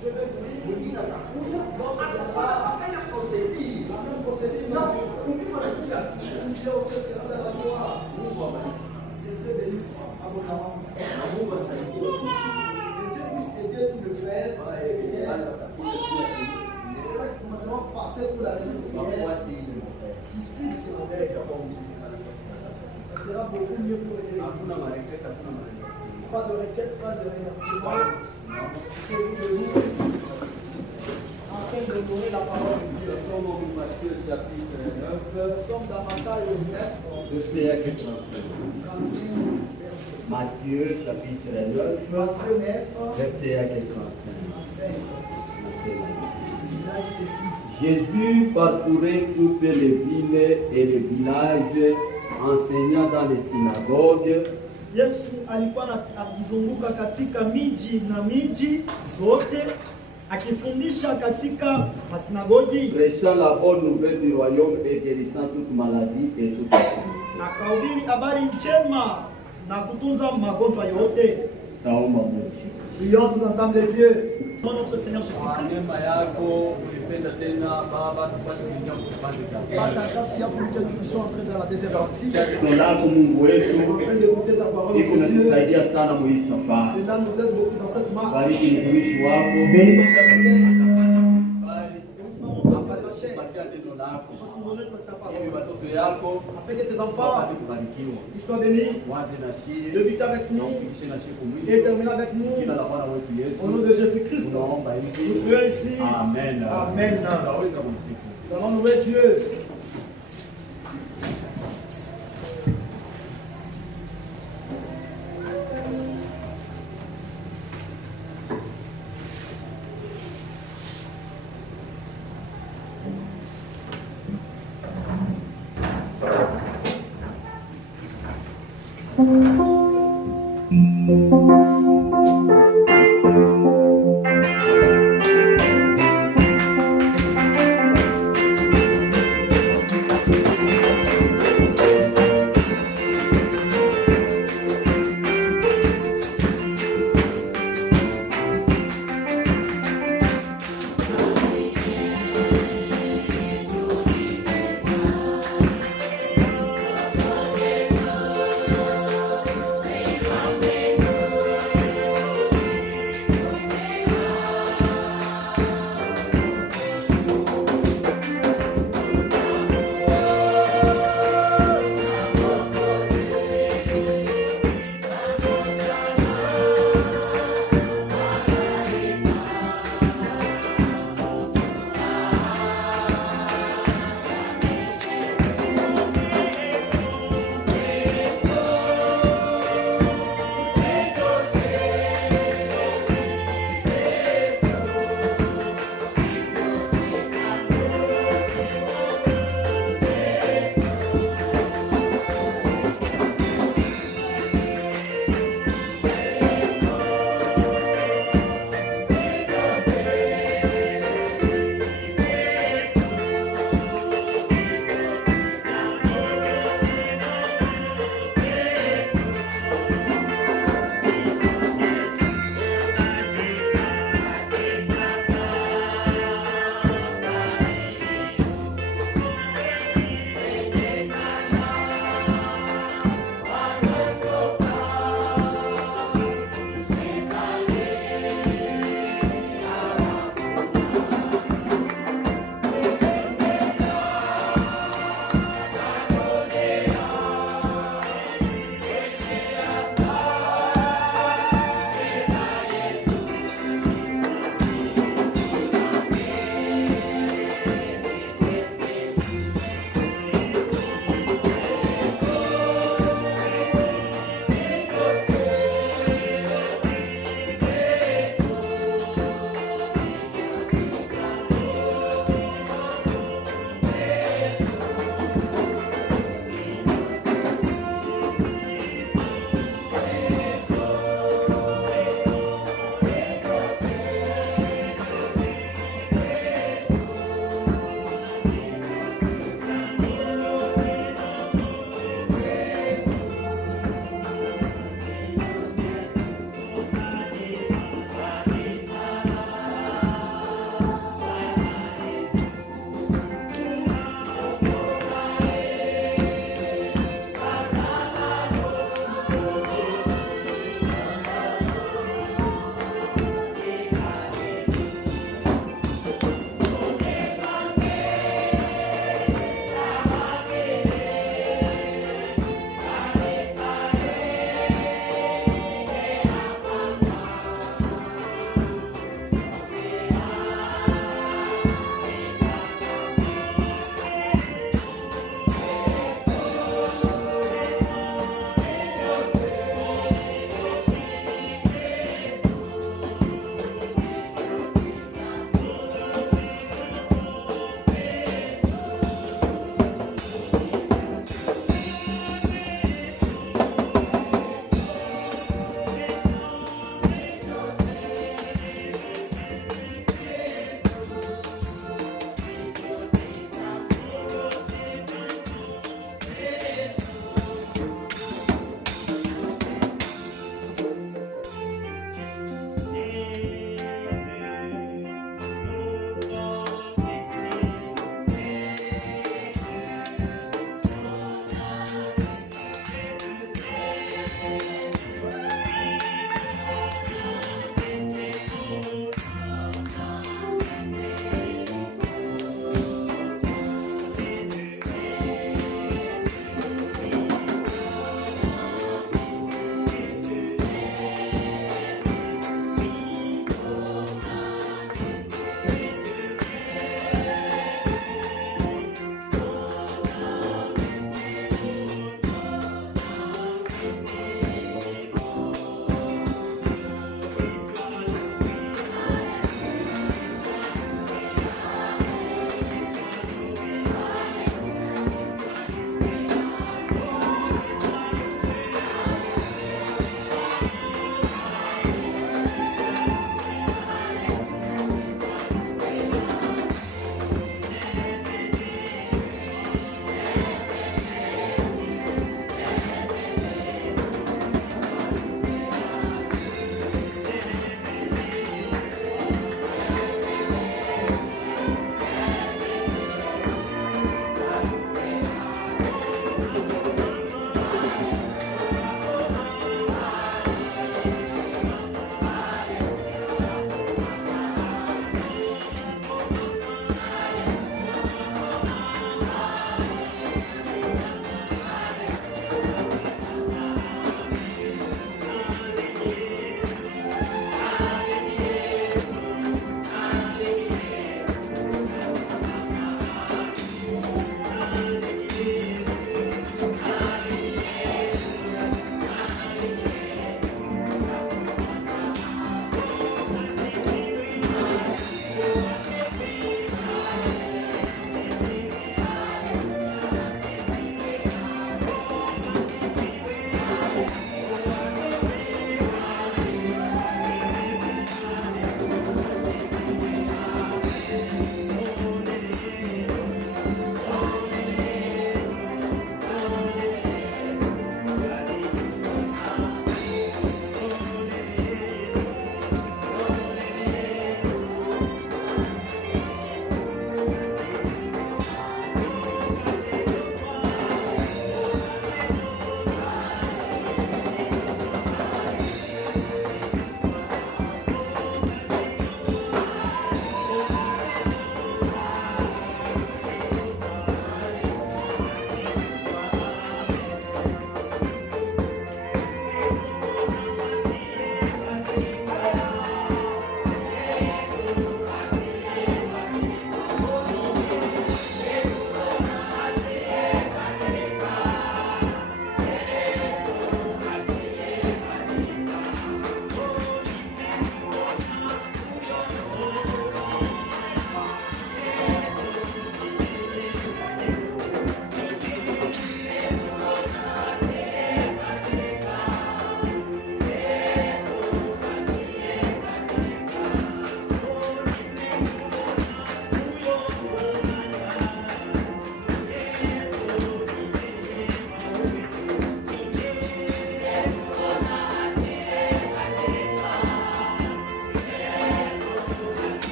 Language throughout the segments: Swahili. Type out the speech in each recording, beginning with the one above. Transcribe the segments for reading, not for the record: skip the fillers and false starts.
Je vais prier. Mwingine atakuja. Hapana procédure. Hapana procédure. Non, Mungu anashuka. Mungu abariki. Dieu bénisse abondamment. Mungu asaidie. Dieu puisse aider tout le faire. C'est vrai que commencerons à passer pour la religion qui suit ces modèles. Ça sera beaucoup mieux pour aider. Pas de requête, pas de remerciement. Que vous devez afin d'honorer la parole de Dieu. Nous sommes dans Matthieu 9, verset 35. Matthieu chapitre 9, verset 35. Jésus parcourait toutes les villes et les villages, enseignant dans les synagogues. Yesu alikuwa akizunguka katika miji na miji zote akifundisha katika masinagogi, prêchant la bonne nouvelle du royaume et guérissant toute maladie et toute maladie. Akahubiri habari njema na kutunza magonjwa yote. Prions tous ensemble Dieu. Mon notre Seigneur Jésus-Christ. Par ta grâce, il y a pour que nous puissions entrer dans la deuxième partie. Mungu wetu D'écouter ta parole. iko natusaidia sana mu hii safari. Cela nous aide beaucoup dans cette marche. Bariki mtumishi wako. Watoto yako afin que tes enfants soient bénis, débutent avec nous et terminent avec nous. Au nom de Jésus-Christ, nous prions ici. Amen. Amen. Nous allons louer Dieu.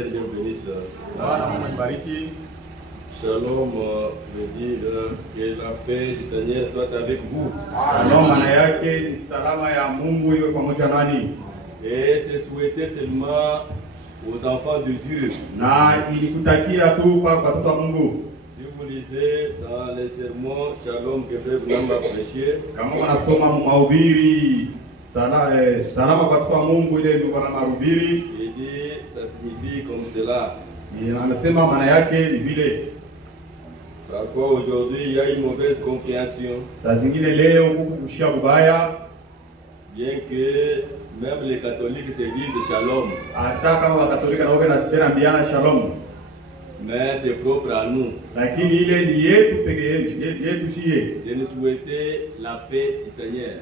Seigneur Dieu bénisse. Shalom veut dire que la paix du Seigneur soit avec vous. Et c'est souhaité seulement aux enfants de Dieu. Si vous lisez dans les sermons Shalom que Frère Branham a prêché, il dit ça signifie comme cela. Parfois aujourd'hui il y a une mauvaise compréhension. Bien que même les catholiques se disent Shalom. Mais c'est propre à nous. De nous souhaiter la paix du Seigneur.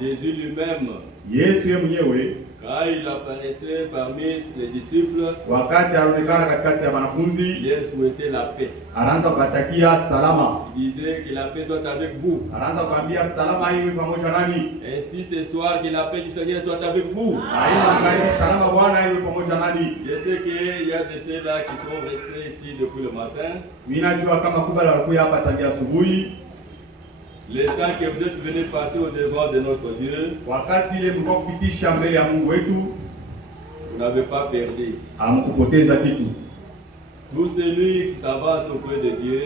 Jésus lui-même, quand il apparaissait parmi les disciples, il souhaitait la paix. Il disait que la paix soit avec vous. Ainsi ce soir, que la paix du Seigneur soit avec vous. Je sais qu'il y a de ceux-là qui sont restés ici depuis le matin. Le temps que vous êtes venus passer au devant de notre Dieu, vous n'avez pas perdu. Tout celui qui s'avance auprès de Dieu,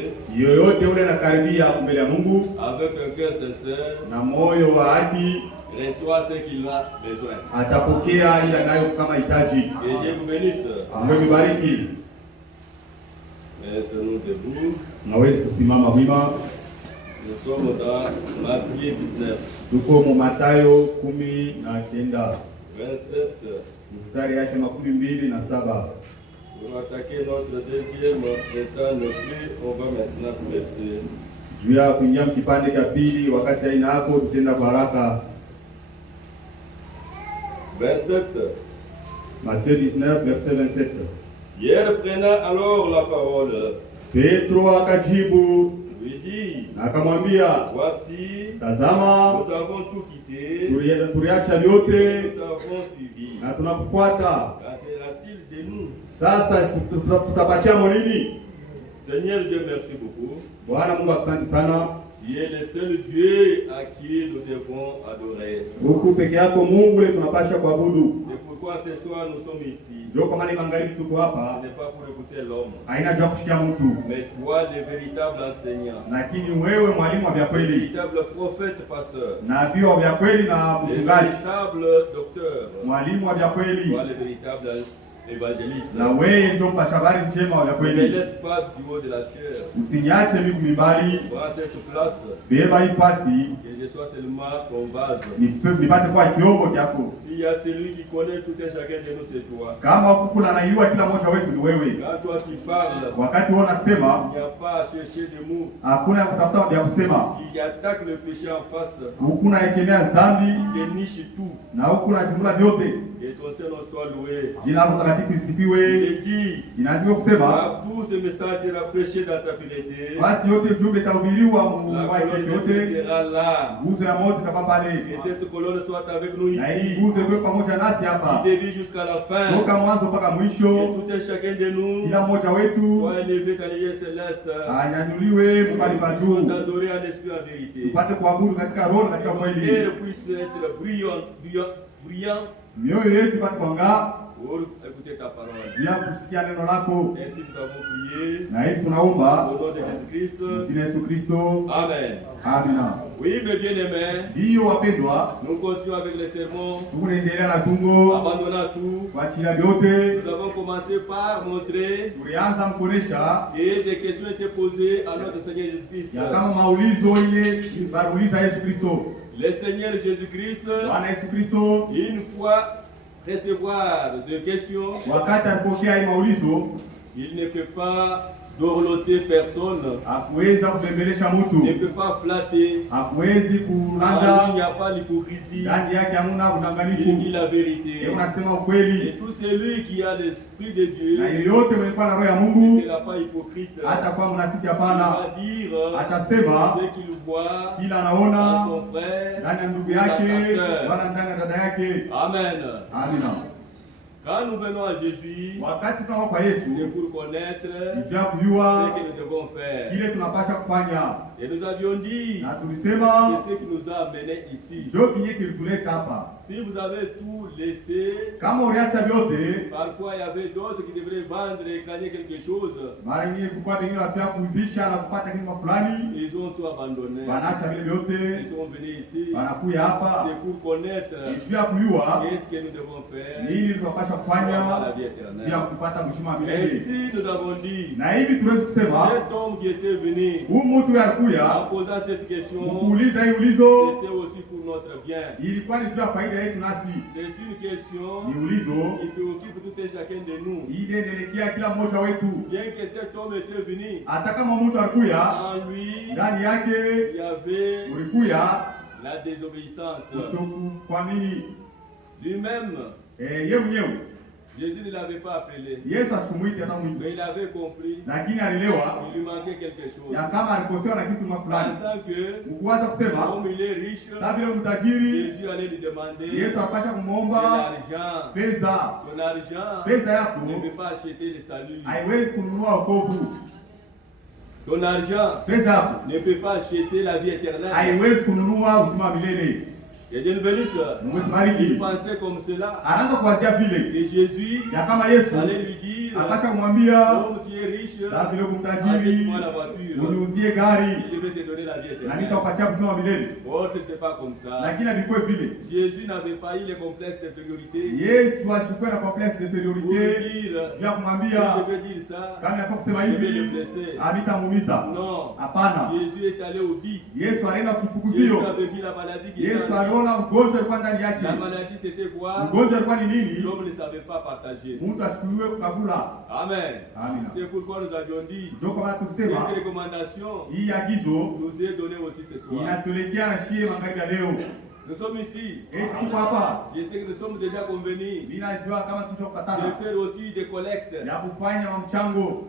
avec un cœur sincère, reçoit ce qu'il a besoin. Que Dieu vous bénisse. Mettons-nous debout. Nous sommes dans Matthieu 19. 27. Pour attaquer notre deuxième état, on va maintenant rester. 27. Matthieu 19, verset 27. Hier prenant alors la parole, Petro akajibu lui dit, voici, tazama, nous avons tout quitté, tuliacha nous vyote t'avons suivi. na tunakufuata. Qu'en sera-t-il de nous? Sasa tutapatia nini? Seigneur Dieu, merci beaucoup. Bwana Mungu asante sana. Tu es le seul Dieu à qui nous devons adorer. Huku peke yako Mungu ile tunapasha kuabudu. C'est pourquoi ce soir nous sommes ici. Ndio kwa maana magharibi tuko Ce hapa. n'est pas pour écouter l'homme, Haina haja kushikia mtu. mais toi, le véritable enseignant, Lakini wewe mwalimu wa vya le kweli, véritable prophète, pasteur, nabii wa vya kweli na le mchungaji, véritable docteur, mwalimu wa vya kweli, toi, le véritable évangéliste. na wewe ndio mpasha habari njema wa vya Ne kweli. laisse pas du haut de la chair. Usiniache mimi kumbali, Prends cette place, beba hii fasi, que je sois seulement ton vase. nipate kwa kiombo chako. S'il y a celui qui connaît tout et chacun de nous, c'est toi. Kama kukula na iwa kila mmoja wetu ni wewe. Quand toi tu parles, Wakati wewe unasema, il n'y a pas à chercher des mots. hakuna ya kutafuta vya kusema. Il attaque le péché en face, Huku naekemea dhambi il déniche tout. na huku najumla vyote. Que ton Seigneur soit loué. Jina lako takatifu Il isifiwe. est dit, Inajua kusema partout ce message sera prêché dans sa pureté. basi yote jumbe itahubiriwa La Mungu colonne de feu yote. sera là. Nguzo ya moto itakuwa Que pale. cette colonne soit avec nous Na hii ici. nguzo iwe pamoja nasi Du hapa. début jusqu'à la fin. Toka mwanzo mpaka Que mwisho. tout et chacun de nous Kila mmoja wetu soit élevé dans les lieux célestes. anyanyuliwe mbali pa Nous soyons juu. adorés en esprit en vérité. Tupate kuabudu katika roho na katika Que kweli. l'air puisse être brillant Mioyo yetu ipate kuangaa pour écouter ta parole. juu ya kusikia neno lako. Ainsi nous avons prié Na hivi tunaomba au nom de Jésus-Christ. jina Yesu Kristo. Amen. Amina. Oui, mes bien-aimés, Ndiyo wapendwa, nous continuons avec les sermons, tunaendelea na tungo abandonnant tout. kuachilia vyote. Nous avons commencé par montrer Tulianza mkuonesha que des questions étaient posées à notre Seigneur Jésus-Christ. ya kama maulizo ile baruliza Yesu Kristo. Le Seigneur Jésus-Christ, Bwana Yesu Kristo une fois recevoir des questions, wakati alipokea hii maulizo il ne peut pas dorloter personne, hakuweza kubembelesha ne mtu, peut pas flatter. hakuwezi En lui, il kulanda n'y a pas l'hypocrisie, ndani yake, hamuna il dit udanganyifu. la vérité. Yeye unasema Et ukweli, tout celui qui a l'Esprit de na Dieu yeyote mwenye kuwa na roho ya ne Mungu sera pas hypocrite. hata kwa mnafiki Il hapana, va dire atasema ce qu'il voit kila dans anaona son frère, ndani ya ndugu ou dans yake sa sœur. wala ndani ya dada yake. Amen. Amina. Quand nous venons à Jésus, wakati tunao kwa Yesu c'est pour connaître nijua ce kujua que nous devons faire. kile tunapasha kufanya, Et nous avions dit, na tulisema c'est ce qui nous a amenés ici. ndio kinye kilituleta hapa. Si vous avez tout laissé, Kama uliacha vyote, parfois il y avait d'autres qui devraient vendre et gagner quelque chose. mara nyingine kulikuwa wengine wapia kuuzisha na kupata kitu fulani, Ils ont tout abandonné. wanaacha vile Ils vyote, sont venus ici. wanakuya hapa C'est pour connaître nijua kujua qu'est-ce que nous devons faire nini tunapasha pour kufanya avoir la vie juu ya éternelle. kupata mshima wa milele. Ainsi, nous avons dit, Na hivi tuwezi kusema cet homme qui était venu huyu mtu en alikuya posant cette question, kuuliza hii ulizo, c'était aussi pour notre bien. ilikuwa ni juu ya faida yetu nasi. C'est une question Ni ulizo qui préoccupe tout et chacun de nous. ile inaelekea kila mmoja wetu. Bien que cet homme était venu, Hata kama mtu alikuya en lui, ndani yake il y avait ulikuya la désobéissance. kutokuamini Lui-même, yeye mwenyewe. Jésus ne l'avait pas appelé, Yesu asikumwiti hata mwingi, mais il avait compris lakini alielewa qu'il lui manquait quelque chose. ya kama alikosewa na kitu fulani, Pensant que, ukuwaza kusema comme il est riche, sasa vile mtajiri Jésus allait lui demander Yesu apasha de kumwomba l'argent. fedha. Ton argent Fedha yako ne peut pas acheter le salut. haiwezi kununua wokovu. Ton argent Fedha yako ne peut pas acheter la vie éternelle. haiwezi kununua uzima wa milele. Et Dieu nous bénisse. Mungu Il tubariki. pensait comme cela. Anaanza kuwazia vile Et Jésus ya kama Yesu allait lui dire, apasha kumwambia comme tu es riche, sasa vile kumtajiri achète-moi la voiture. uniuzie gari Et je vais te donner la vie na éternelle. nitakupatia uzima wa milele. Oh, ce n'était pas comme ça. Lakini alikuwa vile Jésus n'avait pas eu les complexes d'infériorité Yesu ashukue na complexe pour d'infériorité lui dire, juu ya si kumwambia je vais dire ça, kama nafaa kusema je vais le hivi blesser. havitamuumiza. Non. Hapana, Jésus est allé au but. Yesu alienda Jésus kifukuzio. avait vu la maladie qui était Yesu en lui. aliona ugonjwa ulikuwa ndani yake. La maladie c'était quoi? Ugonjwa ulikuwa ni nini? L'homme ne savait pas partager. Mtu asikuliwe kukabula. Amen. Amina. C'est pourquoi nous avions dit, Ndio kwa maana cette tulisema recommandation hii agizo nous est donnée aussi ce soir. inatuelekea na shie magharibi ya leo. Nous sommes ici. Tuko hapa. Je sais que nous sommes déjà convenus Mimi najua kama de tutokatana faire aussi des collectes. ya kufanya mchango.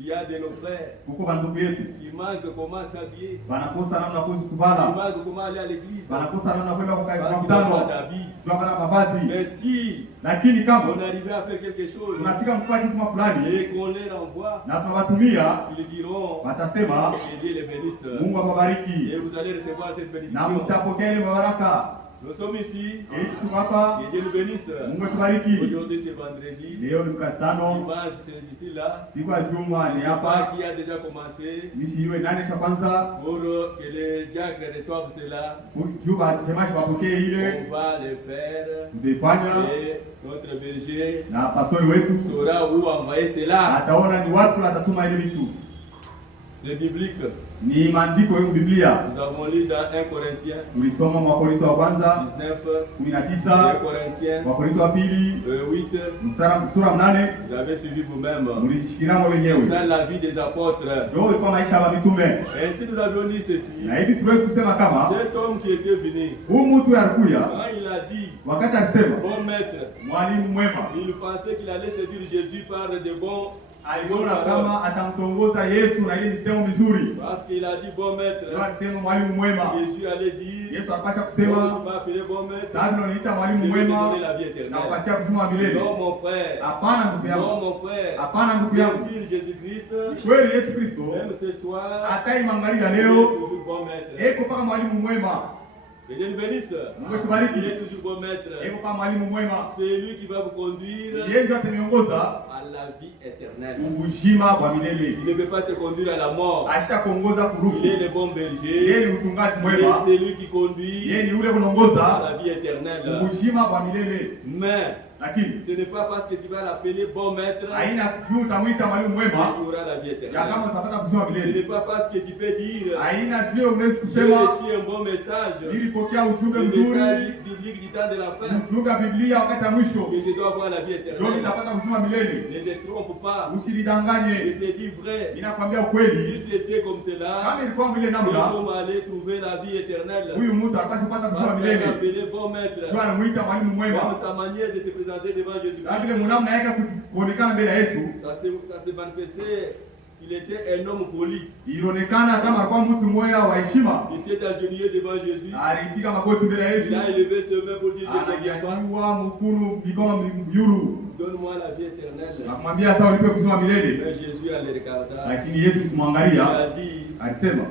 Il y a de nos frères Kuko bandugu yetu qui manquent comment s'habiller, wanakosa namna kuzi qui kuvala, manquent comment aller à l'église, wanakosa namna kwenda kwa parce qu'ils n'ont mkutano, pas d'habit. jua bana mavazi. Mais si Lakini on kama arrivait à faire quelque chose tunafika mfanye kitu fulani et qu'on les renvoie, na tunawatumia, ils diront watasema que Dieu les bénisse. Mungu awabariki Et vous allez recevoir cette na bénédiction. mtapokea ile baraka. Nous sommes ici. Tuko hapa, Que Dieu nous bénisse. Mungu atubariki. Aujourd'hui c'est vendredi. Leo ni Jumatano, Dimanche c'est d'ici là. siku ya juma Je ni ne sais pas hapa. qui a déjà commencé Nishi iwe nane cha kwanza pour que les diacres reçoivent cela. juba semashi wapokee ile On va le faire. tutaifanya, Et notre berger na pastori wetu saura où envoyer cela. ataona ni wapi atatuma ile vitu. C'est biblique. Ni maandiko ya Biblia. Nous avons lu dans 1 Corinthiens Tulisoma Wakorintho wa kwanza 19, 19, 2 Corinthiens Wakorintho wa pili 8. mstari sura 8, Vous avez suivi vous-même. mlishikilia mwa C'est wenyewe. ça la vie des apôtres. Ndio ilikuwa maisha ya mitume. Ainsi nous avions dit ceci. Na hivi tuwezi kusema kama Cet homme qui était venu, huyu mtu alikuya quand il a dit, wakati alisema bon maître, mwalimu mwema, il pensait qu'il allait séduire Jésus par de bons aliona kama atamtongoza Yesu na ile misemo mizuri. parce qu'il a dit bon maître. Ndio alisema mwalimu mwema. Jésus allait dire, Yesu apasha comment kusema tu m'as appelé bon maître, sasa unaniita je mwalimu vais te mwema donner la vie na éternelle. kupatia uzima wa milele. Non mon frère, Hapana ndugu non yangu, mon frère, hapana ndugu bien yangu. sûr Jésus-Christ, Kweli Yesu Kristo même ce soir, hata magharibi ya il est leo toujours bon maître. eko kama mwalimu mwema. Que Dieu nous bénisse. Mungu atubariki. Il est toujours bon maître. Eko kama mwalimu mwema. C'est lui qui va vous conduire Yeye ndiye ataniongoza à la vie éternelle. uzima wa milele. Il ne peut pas te conduire à la mort. Ashitakuongoza kurufu. Il est le bon berger. Yeye ni mchungaji Il mwema. est celui qui conduit Yeye ni yule à kuongoza la vie éternelle. uzima wa milele. Mais Lakini ce n'est pas parce que tu vas l'appeler bon maître haina juu utamwita mwalimu que mwema tu auras la vie ya kama éternelle. utapata uzima wa Ce milele. n'est pas parce que tu peux dire Haina juu unaweza j'ai kusema reçu un bon message, nilipokea ujumbe le mzuri, message biblique du temps de la fin, ujumbe wa Biblia wakati wa mwisho, que je dois avoir la vie ndio éternelle. nitapata uzima wa milele. Ne te trompe pas. Je Usilidanganye, te dis vrai. ninakwambia Si ukweli. c'était comme Kama cela, ilikuwa vile c'est namna, comme aller trouver la vie éternelle. huyu mtu atapaswa kupata uzima wa Parce qu'il est milele. appelé bon maître. Sio anamuita mwalimu Même mwema. sa manière de se présenter devant Na vile Jésus-Christ, mnamna yake kuonekana mbele ya Yesu, ça s'est manifesté Il était un homme poli. Ilionekana kama alikuwa mtu mmoja wa heshima. Il s'est agenouillé devant Jésus. Alipiga magoti mbele ya Yesu. Il a élevé ses mains pour dire, je ne viens pas. Ananyanyua mkono mikono yulu. Donne-moi la vie éternelle. Akamwambia sasa unipe uzima wa milele. Mais Jésus en le regardant, Lakini Yesu il kumwangalia a dit, alisema,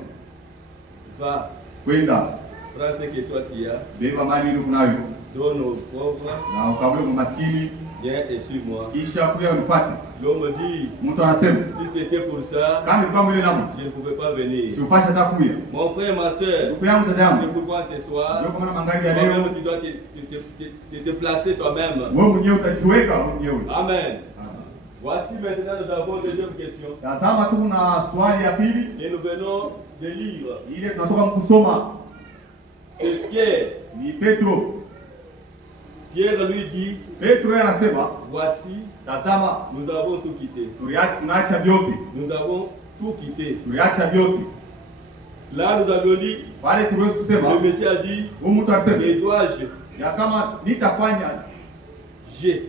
va, kwenda prends ce que toi tu as, beba mali ile kunayo donne aux pauvres, na ukabule kwa maskini, viens et suis-moi. kisha kuja unifuate. L'homme dit, Mtu anasema si c'était pour ça, kama ilikuwa mwile namo je ne pouvais pas venir. siupasha hata kuya. Mon frère, ma soeur, Ndugu yangu, dada c'est yangu, pourquoi ce soir, ndio kwa maana mangaji ya leo toi-même tu dois te placer toi-même. wewe mwenyewe utajiweka mwenyewe. Amen. Voici maintenant nous avons une deuxième question. Tazama tu na swali ya pili Et nous venons de lire. ile tunatoka kusoma C'est Pierre. ni Petro. Pierre lui dit, Petro yeye anasema, voici, tazama nous avons tout quitté. tunaacha vyote, Nous avons tout quitté. tuliacha vyote. Là, nous avons lu, Pale tuwezi kusema le Messie a dit, huyu mtu alisema et dois-je, ya kama nitafanya j'ai.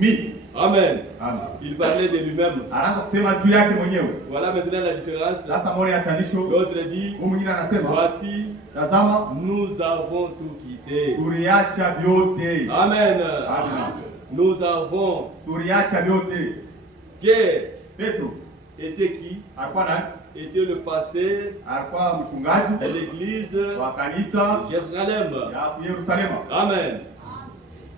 mi. Amen. Amen. Il parlait de lui-même. Anaanza kusema juu yake mwenyewe. Voilà maintenant la différence. Sasa mbona ya chanisho? L'autre dit, Huyu mwingine anasema, voici, tazama nous avons tout quitté. tuliacha vyote. Amen. Amen. Nous avons. Tuliacha vyote. Pierre Petro était qui? alikuwa nani? Était le pasteur Alikuwa mchungaji de l'église wa kanisa de Jérusalem. ya Yerusalema. Amen.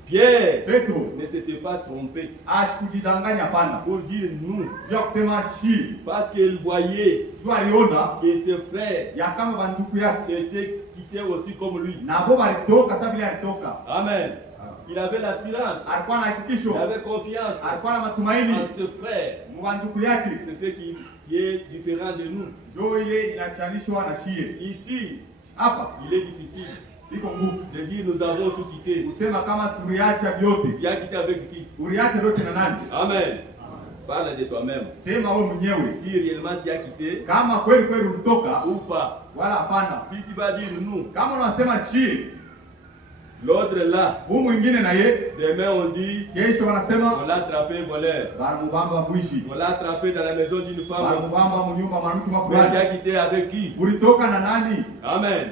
Pierre Petro ne s'était pas trompé ashikujidanganya hapana. pour dire nous, Sio kusema shi. parce qu'il voyait Sio aliona que ses frères ya kama banduku yake étaient quittés aussi comme lui. na bo walitoka sasa vile alitoka. Amen. Il avait l'assurance, Alikuwa na hakikisho, il avait confiance alikuwa na matumaini en ses frères. mwanduku yake. C'est ce qui est différent de nous. Ndio ile inachanishwa na shie. Ici, Hapa il est difficile iko nguvu de dire nous avons tout quitté. kusema kama tuliacha vyote. Tu as quitté avec qui? Uliacha vyote na nani? Amen. Parle de toi-même. Sema wewe mwenyewe. Si réellement tu as quitté Kama kweli kweli ulitoka ou pas. wala hapana. Si tu vas dire nous, Kama unasema shie, l'autre là, huyu mwingine na ye, demain on dit, kesho on wanasema l'a attrapé voleur. baramubamba mwishi. On l'a attrapé dans la maison d'une femme. Baramubamba mnyumba mwanamke Mais tu as mafulani. quitté avec qui? Ulitoka na nani? Amen.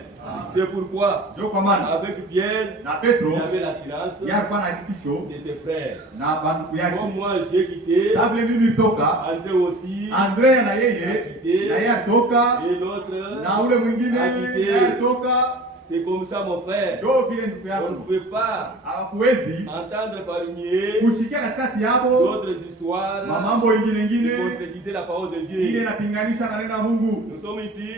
C'est pourquoi, Ndio kwa maana avec Pierre, na Petro il avait l'assurance yeye alikuwa na hakikisho de ses frères. na banduku yake. Comme moi, j'ai quitté, Sasa vile mimi nilitoka, André aussi, Andrea na yeye atoka et l'autre, na ule mwingine Akite. yeye atoka. c'est comme ça, mon frère. Ndio vile ndugu On ne yako peut pas hawakuwezi entendre parmi kushikia katikati yabo d'autres histoires mambo ingine qui ingine contredisaient la parole de ile Dieu. inapinganisha na neno la Mungu. Nous sommes ici,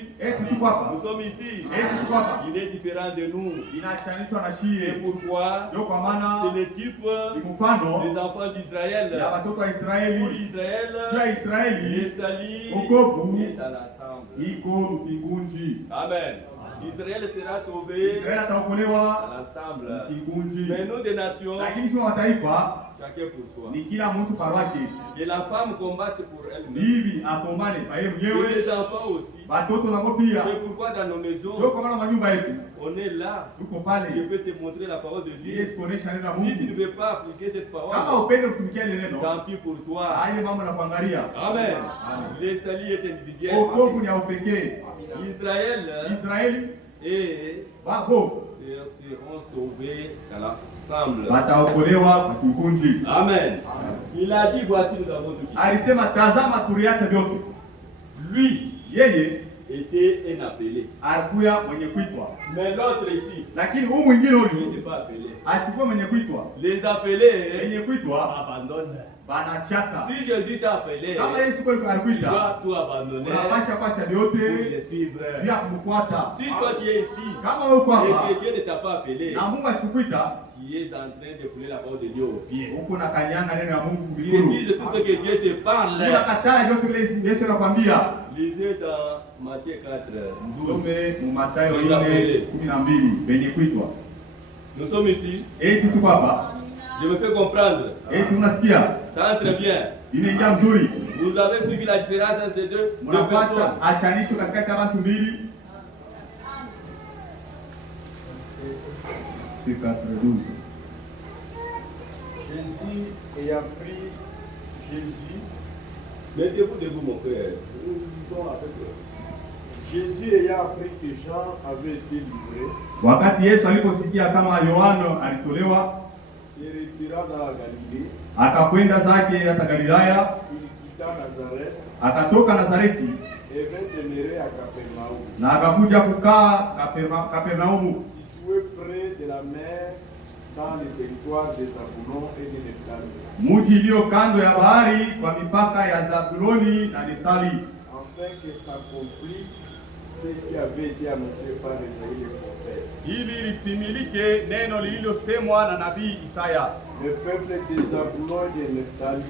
Tuko hapa, nous sommes ici. tuko hapa, Il est différent de nous. inachanishwa na C'est shie. pourquoi Ndio kwa c'est maana le type ni mfano des enfants d'Israël. ya watoto wa Pour Israeli. Juu ya Israël, le Israeli salut wokovu est à l'ensemble. iko mbinguni. Amen. Israël sera sauvé Israeli à ataokolewa l'ensemble. mbinguni, Mais nous des nations, lakini sio mataifa, chacun pour soi. ni kila mtu parwake. Que la femme combatte pour elle-même. Bibi akombane pa yeye Et mwenyewe, les enfants aussi. watoto nako pia. C'est pourquoi dans nos Ndio maisons, kwa maana manyumba yetu on est là. tuko Je pale peux te montrer la parole de ili Dieu. kuonesha neno la Si tu ne Mungu. veux pas appliquer cette Kama parole, upende kutumikia ile neno, tant pis pour toi. ile mambo na kuangalia. Amen. Le salut est individuel. Wokovu ni ya upekee. Israël Israeli et babo seront sauvés dans l'ensemble. wataokolewa kwa kikundi. Amen. Il a dit, voici nous avons tout quitté. Alisema tazama tuliacha vyote. Lui Yeye était un appelé. alikuwa mwenye kuitwa, Mais l'autre ici, lakini huyu mwingine il huyu n'était pas appelé. asikuwa mwenye kuitwa. Les appelés Wenye kuitwa abandonnent. banachaka. Si Jésus t'a appelé, Kama Yesu kweli tu alikuita, dois tout abandonner unapasha kuacha pour vyote le suivre. juu ya kumfuata. Si toi tu es ici Kama wewe uko et hapa que Dieu ne t'a pas appelé, na Mungu asikukuita, tu es en train de fouler la parole de Dieu aux pieds. huko na kanyanga neno ya Mungu Tu mbinguni. refuses tout ce que Dieu te parle. Unakataa vyote vile Yesu anakuambia. Lisez dans Matthieu 4, 12. Some mu Mathayo Nous appelés. 4:12 benye kuitwa. Nous sommes ici. Eti tuko hapa. Je me fais comprendre. Eti unasikia? Ça entre bien. Inaingia mzuri. Vous avez suivi la différence entre ces deux personnes. Unapata achanisho katikati ya watu mbili. C'est 4:12. Jésus ayant pris Jésus Mettez-vous debout, mon frère. Jésus ayant appris que Jean avait été livré, Wakati Yesu aliposikia kama Yohana alitolewa, il retira dans la Galilée, akakwenda zake hata Galilaya, il quitta Nazareth akatoka Nazareti et vint demeurer à Capernaum, na akakuja kukaa Kapernaumu, situé près de la mer, dans le territoire de Zabulon et de Nephtali, mji iliyo kando ya bahari kwa mipaka ya Zabuloni na Naftali, afin que s'accomplisse ce qui avait été annoncé par Esaïe le prophète. ili litimilike neno lililosemwa na nabii Isaya Le peuple de Zabulon et de Nephtali,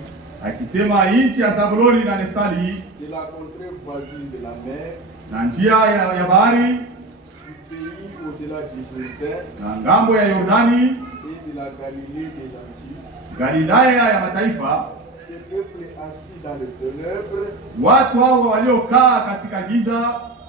akisema, nchi ya Zabuloni na Naftali de la contrée voisine de la mer, na njia ya bahari du pays au-delà du Jourdain na ngambo ya Yordani, et de la Galilée des Antilles, Galilaya ya mataifa, ce peuple assis dans les ténèbres watu hao waliokaa katika giza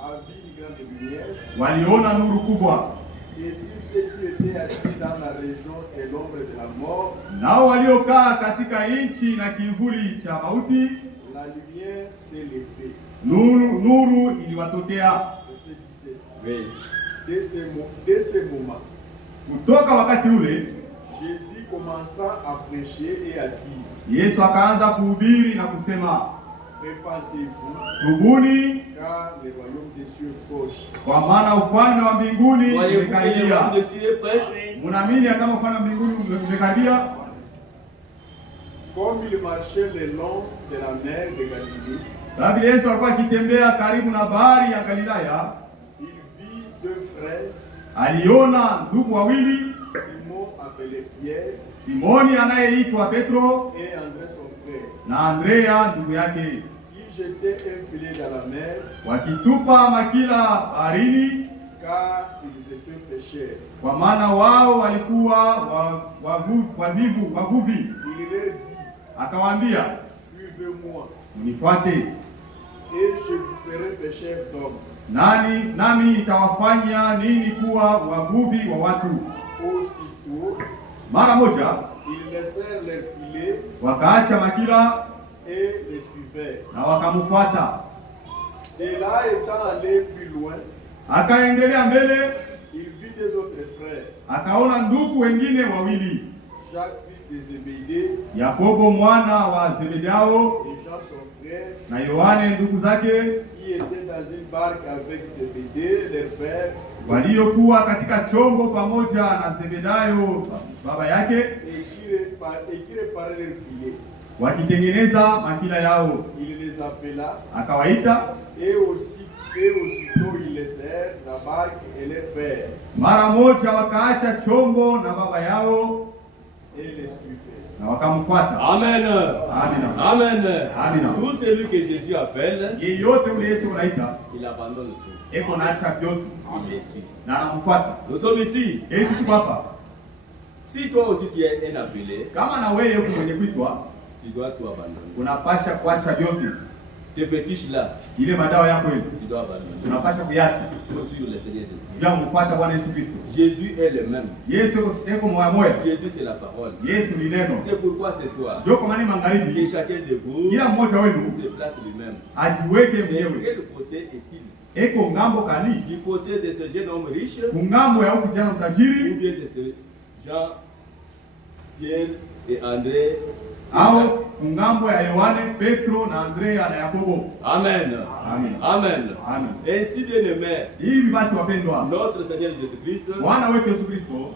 a vu une grande lumière. waliona nuru kubwa, Et si ceux qui étaient assis dans la région et l'ombre de la mort, nao waliokaa katika nchi na kivuli cha mauti, la lumière s'est levée. nuru iliwatokea. Verset 17. Oui. Dès ce moment, Kutoka wakati ule Jésus commença à prêcher et à dire, Yesu akaanza kuhubiri na kusema, répandez-vous, tubuni, car le royaume des cieux proche. kwa maana ufalme wa mbinguni Voyez-vous que le umekaribia. royaume de Dieu est proche? Munaamini ya kama ufalme wa mbinguni umekaribia? Comme il marchait le long de la mer de Galilée, Sababu Yesu alikuwa akitembea karibu na bahari ya Galilaya, il vit deux frères, aliona ndugu wawili, Simon appelé Pierre Simoni anayeitwa Petro et André son frère, na Andrea ndugu yake, qui jetaient un filet dans la mer, wakitupa makila baharini, car ils étaient pécheurs. kwa maana wao walikuwa wavuvi. Il leur dit, Akawaambia, suivez-moi, mnifuate, et je vous ferai pécheurs d'hommes. nami nitawafanya ninyi kuwa wavuvi wa watu. Aussitôt, Mara moja ils laissèrent leur filet wakaacha makila et les suivèrent. na wakamfuata. Et là, étant allé plus loin, Akaendelea mbele, il vit des autres frères, akaona ndugu wengine wawili, Jacques fils de Zébédée Yakobo mwana wa Zebedeo et Jean son frère, na Yohane ndugu zake, qui étaient dans une barque avec Zébédée, leur père, waliokuwa katika chombo pamoja na Zebedayo baba yake, et qui réparaient leur filet. wakitengeneza makila yao. Il les appela, Akawaita, et aussitôt ils laissèrent la barque et leur père, mara moja wakaacha chombo na baba yao et les suivaient. na wakamfuata. Amen. Amina. Amen. Amina. Tout celui que Jésus appelle, Yeyote ule Yesu unaita, il abandonne tout. eko naacha vyote Il les suit. na anamfuata. Nous sommes ici. Eti tuko hapa. Si toi aussi tu es un appelé, Kama na wewe uko mwenye kuitwa, tu dois tout abandonner. unapasha kuacha vyote. Tes fétiches là, Ile madawa yako ile tu dois abandonner. unapasha kuiacha. Pour suivre le Seigneur Jésus. Jia kumfuata Bwana Yesu Kristo. Jésus est le même. Yesu eko moya moya. Jésus c'est la parole. Yesu ni neno. C'est pourquoi ce soir, Joko mani que magharibi, chacun de vous kila mmoja wenu se place lui-même. ajiweke De mwenyewe. quel côté est-il? Eko ngambo kali, Du côté de ce jeune homme riche kungambo ya huyu kijana ou utajiri, bien de ce Jean, Pierre et André? au kungambo ya Yohane, Petro na Andrea na Yakobo. Amen. Amen. Amen. Amen. Ainsi bien aimé, Hivi basi wapendwa, notre Seigneur Jésus-Christ, Bwana wetu Yesu Kristo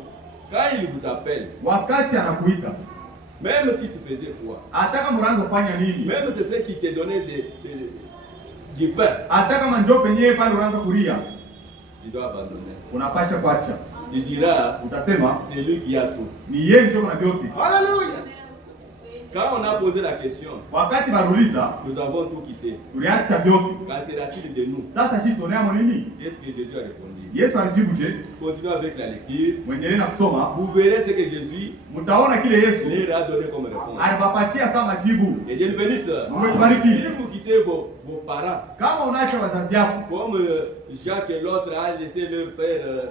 quand il vous appelle, wakati anakuita, même si tu faisais quoi, hata kama unaanza kufanya nini, même c'est ce qui te donnait du pain, hata kama njoo penyewe pale unaanza kulia, tu dois abandonner. unapasha kuacha. Tu diras, Utasema c'est lui qui a tout. ni yeye ndio kuna vyote. Quand on a posé la question, Wakati baruliza nous avons tout quitté. tuliacha vyote. Qu'en sera-t-il de nous? Sasa shi tuoneamo nini? Qu'est-ce que Jésus a répondu? Yesu alijibu je? Continuons avec la lecture. Mwendelee na kusoma, Vous verrez ce que Jésus mtaona kile Yesu leur a donné comme réponse. aliwapatia saa majibu. Et Dieu nous bénisse. Mungu atubariki. Si vous quittez vos parents, Kama unaacha wazazi yako comme Jacques et l'autre a laissé leur père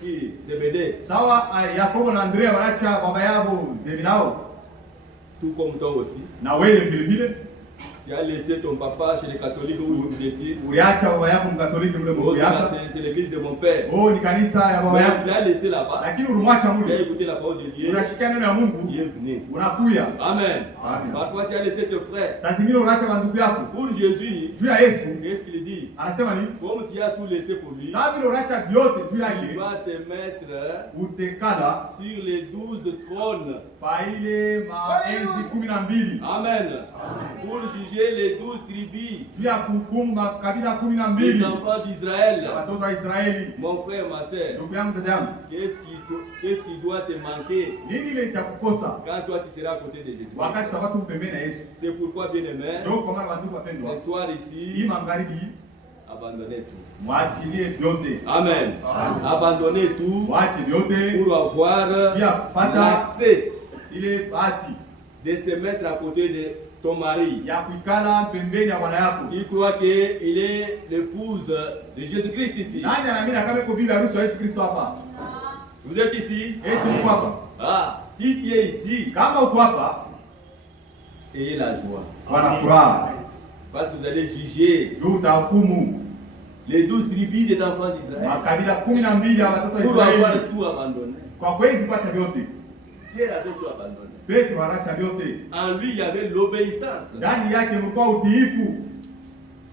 qui Zébédée, sawa, Yakobo na Andrea wanaacha baba yao Zebedeo, tout comme toi aussi, na wewe vile vile tu Tu as laissé ton papa chez les catholiques où vous étiez. Uliacha baba yako mkatoliki mle Oh, mmoja hapa. c'est l'église de mon père. Oh, ni kanisa ya baba Mais yako. tu l'as laissé là-bas. Lakini ulimwacha Tu as mule. écouté la parole de Dieu. Unashikia neno ya Mungu. Tu es venu. Unakuya. Amen. Amen. Parfois tu as laissé tes frères. Saa zingine unaacha bandugu yako. Pour Jésus, Juu ya Yesu qu'est-ce qu'il dit? anasema nini? Comme tu as tout laissé pour lui, Saa vile unaacha vyote juu il yake, va te mettre utekala sur les 12 trônes. pa ile maenzi 12. Amen. Pour juger les 12 tribus, Juu ya kukumba kabila les 12 enfants d'Israël. ya watoto wa Israeli. Mon frère, ma soeur, Ndugu yangu, dada yangu, qu'est-ce qui doit te manquer nini ile itakukosa quand toi tu seras à côté de Jésus? wakati tutakuwa tu pembeni na Yesu? C'est pourquoi, bien-aimé, Ndio kwa maana bandugu wapendwa, ce soir hii ici, magharibi abandonnez tout. mwachilie vyote, Amen. Abandonnez tout mwache vyote pour avoir l'accès ile bahati de se mettre à côté de ton mari. ya kuikala pembeni ya bwana yako. Il croit qu'il est l'épouse de Jésus-Christ ici. Nani anaamini kama iko bibi harusi wa Yesu Kristo hapa? Vous êtes ici? Eti uko hapa? Ah, si tu es ici, Kama uko hapa, ayez la joie. wana furaha. Parce que vous allez juger Juu utahukumu les 12 tribus des enfants d'Israël. makabila 12 ya watoto wa Pour avoir Israeli. tout abandonné. Kwa kwezi kuacha vyote. Pierre avait tout abandonné. Petro anaacha vyote. En lui, il y avait l'obéissance. Ndani yake mlikuwa utiifu.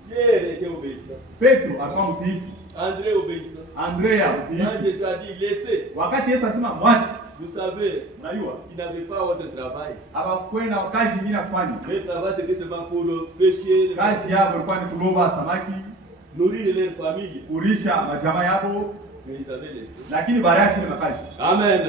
Pierre était obéissant. Petro alikuwa mtiifu. André obéissant. Andrea Quand mtiifu. Jésus a dit laissez, Wakati Yesu asema mwache, vous savez, unajua il n'avait pas autre travail. hawakwenda kazi nyingine kufanya. Le travail c'était seulement pour pêcher, Kazi yao ilikuwa ni kuloba samaki, nourrir leur famille. kulisha majamaa yao, Mais ils avaient laissé. lakini baada ya kile makazi. Amen.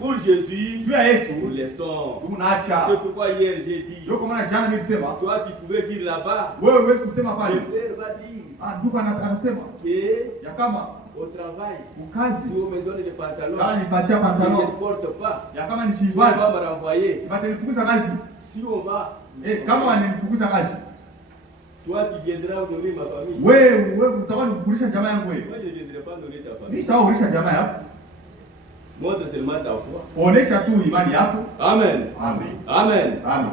Pour Jésus, Juu ya Yesu nous laissons. unaacha. C'est pourquoi hier j'ai dit, Ndio kwa maana jana nilisema, toi tu pouvais dire là-bas, wewe huwezi kusema le pale. frère va dire Ndugu anasema que ya kama au travail, si ukazi on me donne des pantalons, kama nipatia que je ne pantalon porte pas, ya kama ni si on shivani va me renvoyer, batanifukuza kazi. si on va, Kama wananifukuza kazi, toi tu viendras nourrir ma famille. wewe utakuwa nikukulisha jamaa yangu wewe. Moi je ne viendrai pas nourrir ta Mimi famille. sitakulisha jamaa yako. Montre seulement ta foi. Onesha tu imani yako. Amen. Amen. Amen. Amen.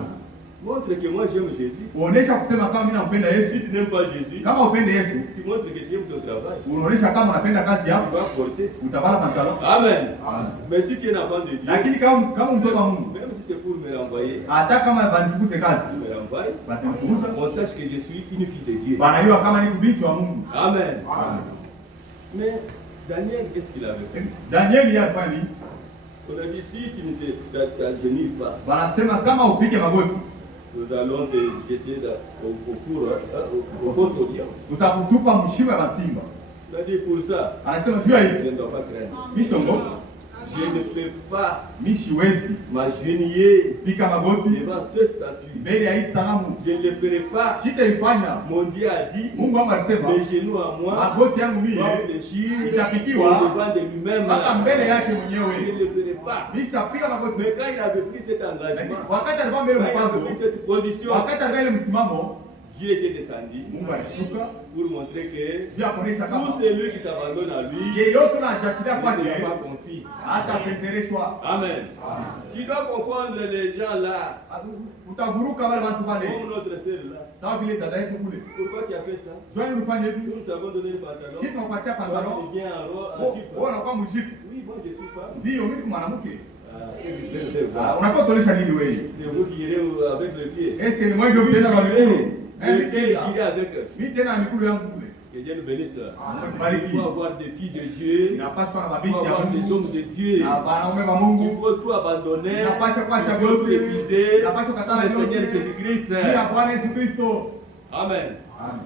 Montre que moi j'aime Jésus. Onesha kusema kama mimi nampenda Si Yesu. tu n'aimes pas Jésus, Kama upende Yesu, tu montres que tu aimes ton travail. unaonesha kama unapenda kazi Tu yako, vas porter. utavala pantalon. Amen. Amen. Mais si tu es un enfant de Dieu, Lakini kama mtoto wa Mungu, même si c'est pour me renvoyer, hata kama banifukuze kazi, tu me renvoies, batanifukuza. on sache que je suis une fille de Dieu. Wanajua kama ni binti wa Mungu. Amen. Amen. Mais Daniel, qu'est-ce qu'il avait fait? Danieli alifanya nini? On a dit si tu ne t'agenouilles pas, Wanasema kama upige magoti, nous allons te jeter au four, au fosse audience. tutakutupa mshimo ya masimba. Il a dit pour ça, Anasema juu ya je hivi, ne dois pas craindre. mishtongo, Je ne peux pas mimi siwezi m'agenouiller pika magoti devant ce statut. mbele ya hii sanamu. Je ne le ferai pas. Sitaifanya. Mon Dieu a dit, Mungu wangu alisema les genoux à moi magoti yangu mimi doivent fléchir itapikiwa au devant de lui-même. mpaka mbele yake Je ne mwenyewe. le ferai pas. Mimi sitapiga magoti. Mais quand il avait pris cet Lakini engagement, wakati alikuwa mbele quand il avait mpango, pris cette position, wakati alikuwa ile msimamo, Dieu était descendu Mungu alishuka pour montrer que juu ya kuonesha tout kama celui qui s'abandonne à lui yeyote ne unajiachilia kwake sera pas confit. hatafezereshwa. Amen. Tu dois confondre les gens là, Utavuruka wale watu pale, comme notre sœur là. sawa vile dada yetu kule. Pourquoi tu as fait ça? Joani ulifanya hivi, Nous t'avons donné le pantalon. sisi tunakupatia Toi, pantalon, tu viens en jupe. wewe unakuwa mjipu. Oui, moi je suis femme. Ndio mimi ni mwanamke. Je vais le voir. Unafaa kuonesha nini wewe? C'est vous qui irez avec le pied. Est-ce que ni mmoja mtenda kwa mikono? Le pied, j'irai avec eux. Mimi tena mikono yangu kule. Que Dieu nous bénisse. Bariki. Il faut avoir des filles de Dieu. Inapaswa kuwa na Il faut mabinti ya avoir des Mungu hommes de Dieu. na wanaume wa Il Mungu. faut tout abandonner. Inapaswa kuacha Il faut tout vyote. refuser. Inapaswa Pour kukataa le Seigneur vyote. Jésus-Christ. Juu ya Bwana Yesu Kristo. Amen. Amen.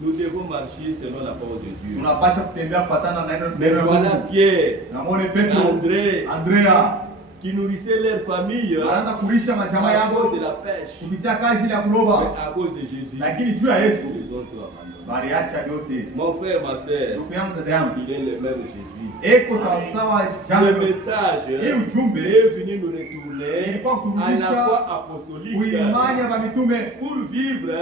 Nous devons marcher selon la parole de Dieu. Tunapaswa kutembea kufuatana na neno Mais la voilà Mungu. Pierre, Na muone Petro, André, Andrea qui nourrissaient leur famille wanaanza kulisha majamaa à yao cause de la pêche, kupitia kazi ile ya mais kuloba, à cause de Jésus. lakini juu ya Yesu Ils ont tout abandonné. waliacha vyote. Mon frère, ma soeur, Ndugu yangu, dada yangu, il est le même Jésus. eko sawasawa Ce jana message hii ujumbe est venu nous retourner ilikuwa à kurudisha la foi apostolique uimani ya mitume pour vivre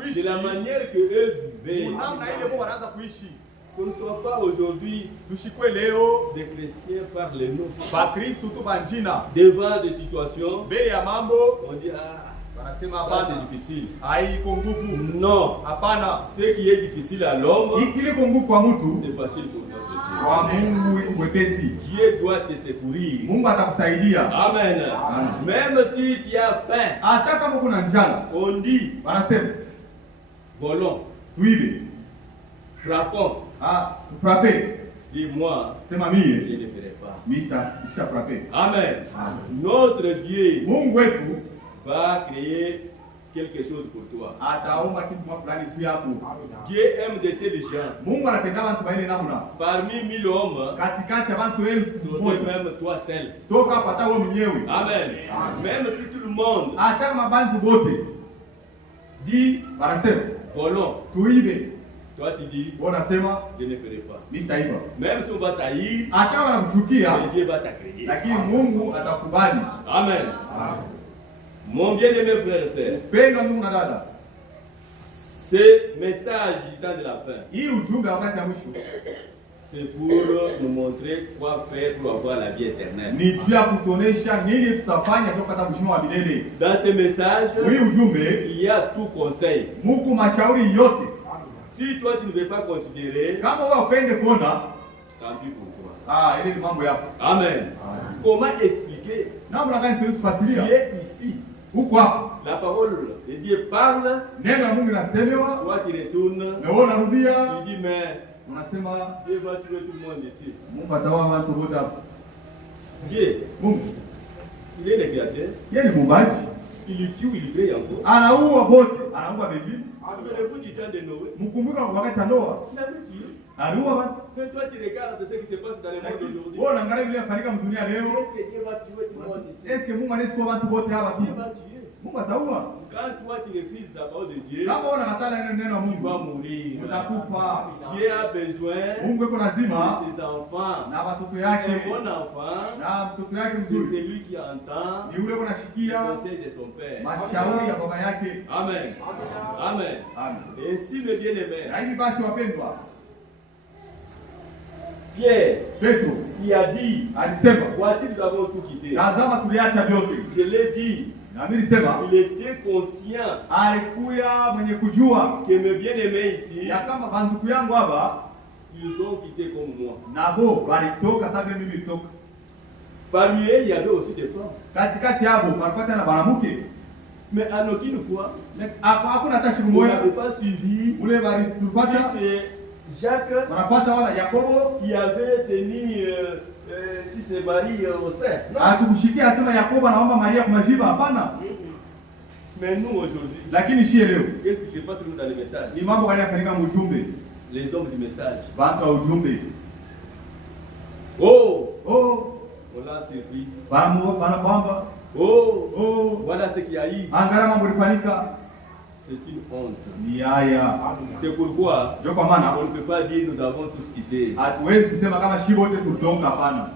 kuishi. de la manière que eux vivaient. namna ile Mungu anaanza kuishi. Qu'on ne soit pas aujourd'hui Tushikwe leo des chrétiens par les noms. Bakristo tu banjina Devant des situations, mbele ya mambo on dit ah, Anasema Ça hapana. c'est difficile. Haiko nguvu. Non. Hapana. Ce qui est difficile à l'homme, Kile nguvu kwa mtu, c'est facile pour notre Dieu. kwa Mungu iko mwepesi. Dieu doit te secourir. Mungu atakusaidia. Amen. Même si tu as faim, Hata kama kuna njala, on dit, wanasema volons, tuibe. frappons. Frappe. Dis-moi, Sema je mie, ne ferai pas. misha frappe. Amen. Notre Dieu Mungu wetu va créer quelque chose pour toi. ataomba kitu fulani juu yako. Dieu aime de tels gens. Mungu anapenda watu wa ile namna. Parmi 1000 hommes, Katikati ya watu 1000 sauter moja. même toi seul. Toka hapa hata wewe mwenyewe. Amen. Même si tout le monde Hata kama bantu wote dit, wanasema volons, tuibe, toi tu dis, wanasema je ne ferai pas. mistaiba. Même si on va t'haïr, Hata wanakuchukia, mais Dieu va t'agréer. lakini Mungu atakubali. Amen. Mon bien-aimé frère et sœur, Penda Mungu na dada. ce message du temps de la fin, Hii ujumbe wakati ya mwisho c'est pour nous montrer quoi faire pour avoir la vie éternelle. ni juu ya kutuonesha nini tutafanya tukapata uzima wa milele. Dans ce message, Hii ujumbe il y a tout conseil. Mungu mashauri yote. Si toi tu ne veux pas considérer, Kama wewe upende kuona, tant pis pour toi. ile ni mambo yako. Amen. Comment expliquer? Namna gani Tu tuwafasiria? es ici. Huko hapa La parole de Dieu parle. neno la Mungu linasemewa, Toi tu retournes. na wewe unarudia, Tu dis mais unasema Dieu va tuer tout le monde ici. Mungu atawa watu wote hapa. Dieu, Mungu il est le créateur. yeye ni muumbaji, Il tue, il crée encore. anaua wote, anaua baby. Souvenez-vous du temps de Noé. Mkumbuka wakati wa Noa, Il avait tué. aliua watu. Mais toi tu regardes ce qui se passe dans le monde aujourd'hui. Wewe unaangalia vile yafanyika dunia leo. Est-ce que Dieu va tuer tout le monde ici? Est-ce que Mungu anaweza kuwa watu wote hapa Dieu tu? va tuer. Mungu ataua. Quand toi tu refuses la parole de Dieu, Kama wewe unakataa neno la tu Mungu, vas mourir. utakufa. Dieu a besoin Mungu yuko de lazima ses enfants. na watoto Un yake, bon enfant, na mtoto yake c'est mzuri celui qui entend ni yule le unashikia conseil de son père. mashauri ya baba yake. Amen. Amen. Amen. Et si mes bien-aimés, Na hivi basi, wapendwa, Pierre Petro qui a dit, alisema, voici nous avons tout quitté. tazama tuliacha vyote. Je l'ai dit, Na mimi nilisema il était conscient alikuya mwenye kujua que mes bien-aimés ici, ya kama banduku yangu hapa ils ont quitté comme moi. nabo walitoka sasa mimi nilitoka. Parmi eux, il y avait aussi des femmes. Katikati yabo palipata na banamuke. Mais en aucune fois, Hakuna hata siku vous moja n'avez pas suivi. ule bali Si tulipata c'est Jacques wanapata wala Yakobo qui avait tenu si c'est Marie au sein. Non. atukushikia tena Yakobo anaomba Maria kumajiba, hapana. Mais nous aujourd'hui, Lakini shie leo qu'est-ce qui se passe nous dans le message? ni mambo gani yafanyika mujumbe, Les hommes du message. bantu wa ujumbe. Oh, Oh, on l'a surpris. banabamba. Oh, Oh, voilà ce qu'il y a eu. angalia mambo lifanyika. C'est une honte. Ni haya. C'est pourquoi Ndio kwa maana on ne peut pas dire nous avons tous quitté. hatuwezi kusema kama shi wote tulitoka, hapana.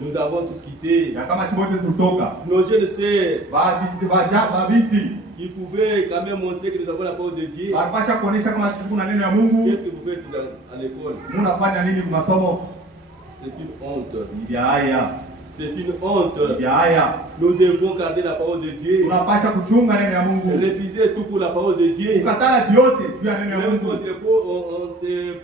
Nous avons tous quitté. Ya kama shi wote tulitoka, Nos jeunes sœurs babinti qui pouvaient quand même montrer que nous avons la parole de Dieu. wanapasha kuonesha kama kuna neno ya Mungu. Qu'est-ce que vous faites à l'école? Munafanya nini kwa masomo? C'est une honte. Ni haya. C'est une honte. Ni haya. Nous devons garder la parole de Dieu. Tunapasha kuchunga neno ya Mungu. Refuser tout pour la parole de Dieu. Ukatala vyote juu ya neno ya Même si Mungu. on te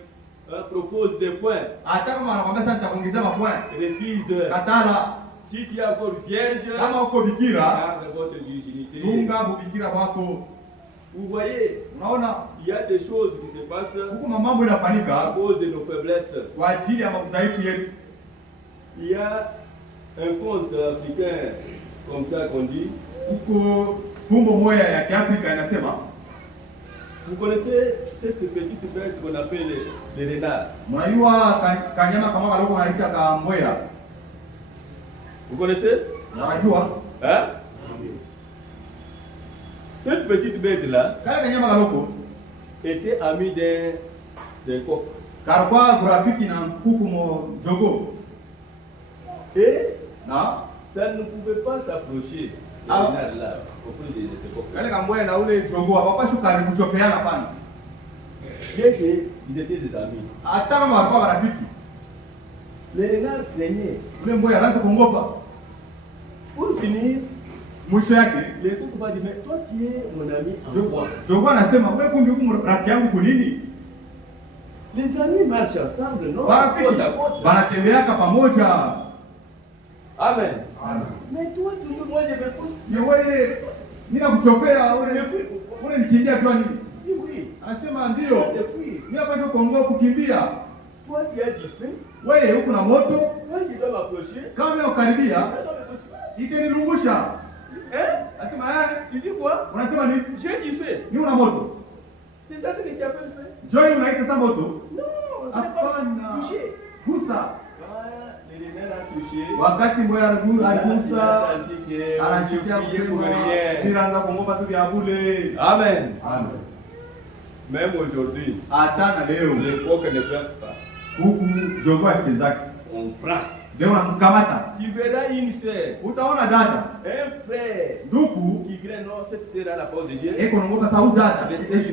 propose des points, Hata kama wanakwambia sasa nitakuongezea mapoint. refuse. Katala. Si tu es encore vierge, Kama uko bikira, garde votre virginité. chunga bubikira wako. Vous voyez, Unaona il y a des choses qui se passent huko mambo à yanafanyika cause de nos faiblesses. kwa ajili ya udhaifu yetu. Il y a un conte africain comme ça qu'on dit. Huko fumbo moja ya Kiafrika inasema, Vous connaissez cette petite bête qu'on appelle les renards? mnajua kanyama kama kaloko wanaita kambwera. Vous connaissez? Unajua? Hein? Cette petite bête-là Kale kanyama kaloko était amie d'un coq. karwa grafiki na kuku mo jogo. Et Na ça ne pouvait pas s'approcher. Les Ah. renards-là, auprès de ce coq. kale kambwera na ule jogo hawapaswi karibu chofeana pana. Bien qu'ils étaient des amis. Hata kama walikuwa marafiki, Les renards craignaient. ule mbweha anaanza kuongopa. Pour finir, mwisho yake le couple va dire, mais toi tu es mon ami en quoi? Jogoo anasema wewe kumbe huko rafiki yangu kunini? Les amis marchent ensemble, non? Marafiki wanatembeaka pamoja. Amen. Mais toi toujours moi je me pousse. Ni wewe ninakuchofea ule nikimbia tu nini? Oui. Anasema ndio. Mimi napaswa kuongoa kukimbia. Toi tu as du feu. Wewe huko na moto. Moi je dois m'approcher. Kama mimi ukaribia ikinirungusha. Anasema tu dis quoi? Unasema nini? J'ai du feu. Ni una moto. C'est ça ce que tu appelles feu? Joy unaita sa moto? Non, ça n'est pas touché. Kusa. Les nerfs a touché. Wakati mmoja aligusa anashikia kusema niraanza kuomba tu vya bure. Amen. Amen. Même aujourd'hui, hata na leo l'époque ne prend pas. Huku Jogoo achezaki. On prend. Leo namkamata. Tu verras une sœur, Utaona dada, un frère ndugu qui graine non cette sœur à la parole de Dieu. eko naongoka sau dada. Message.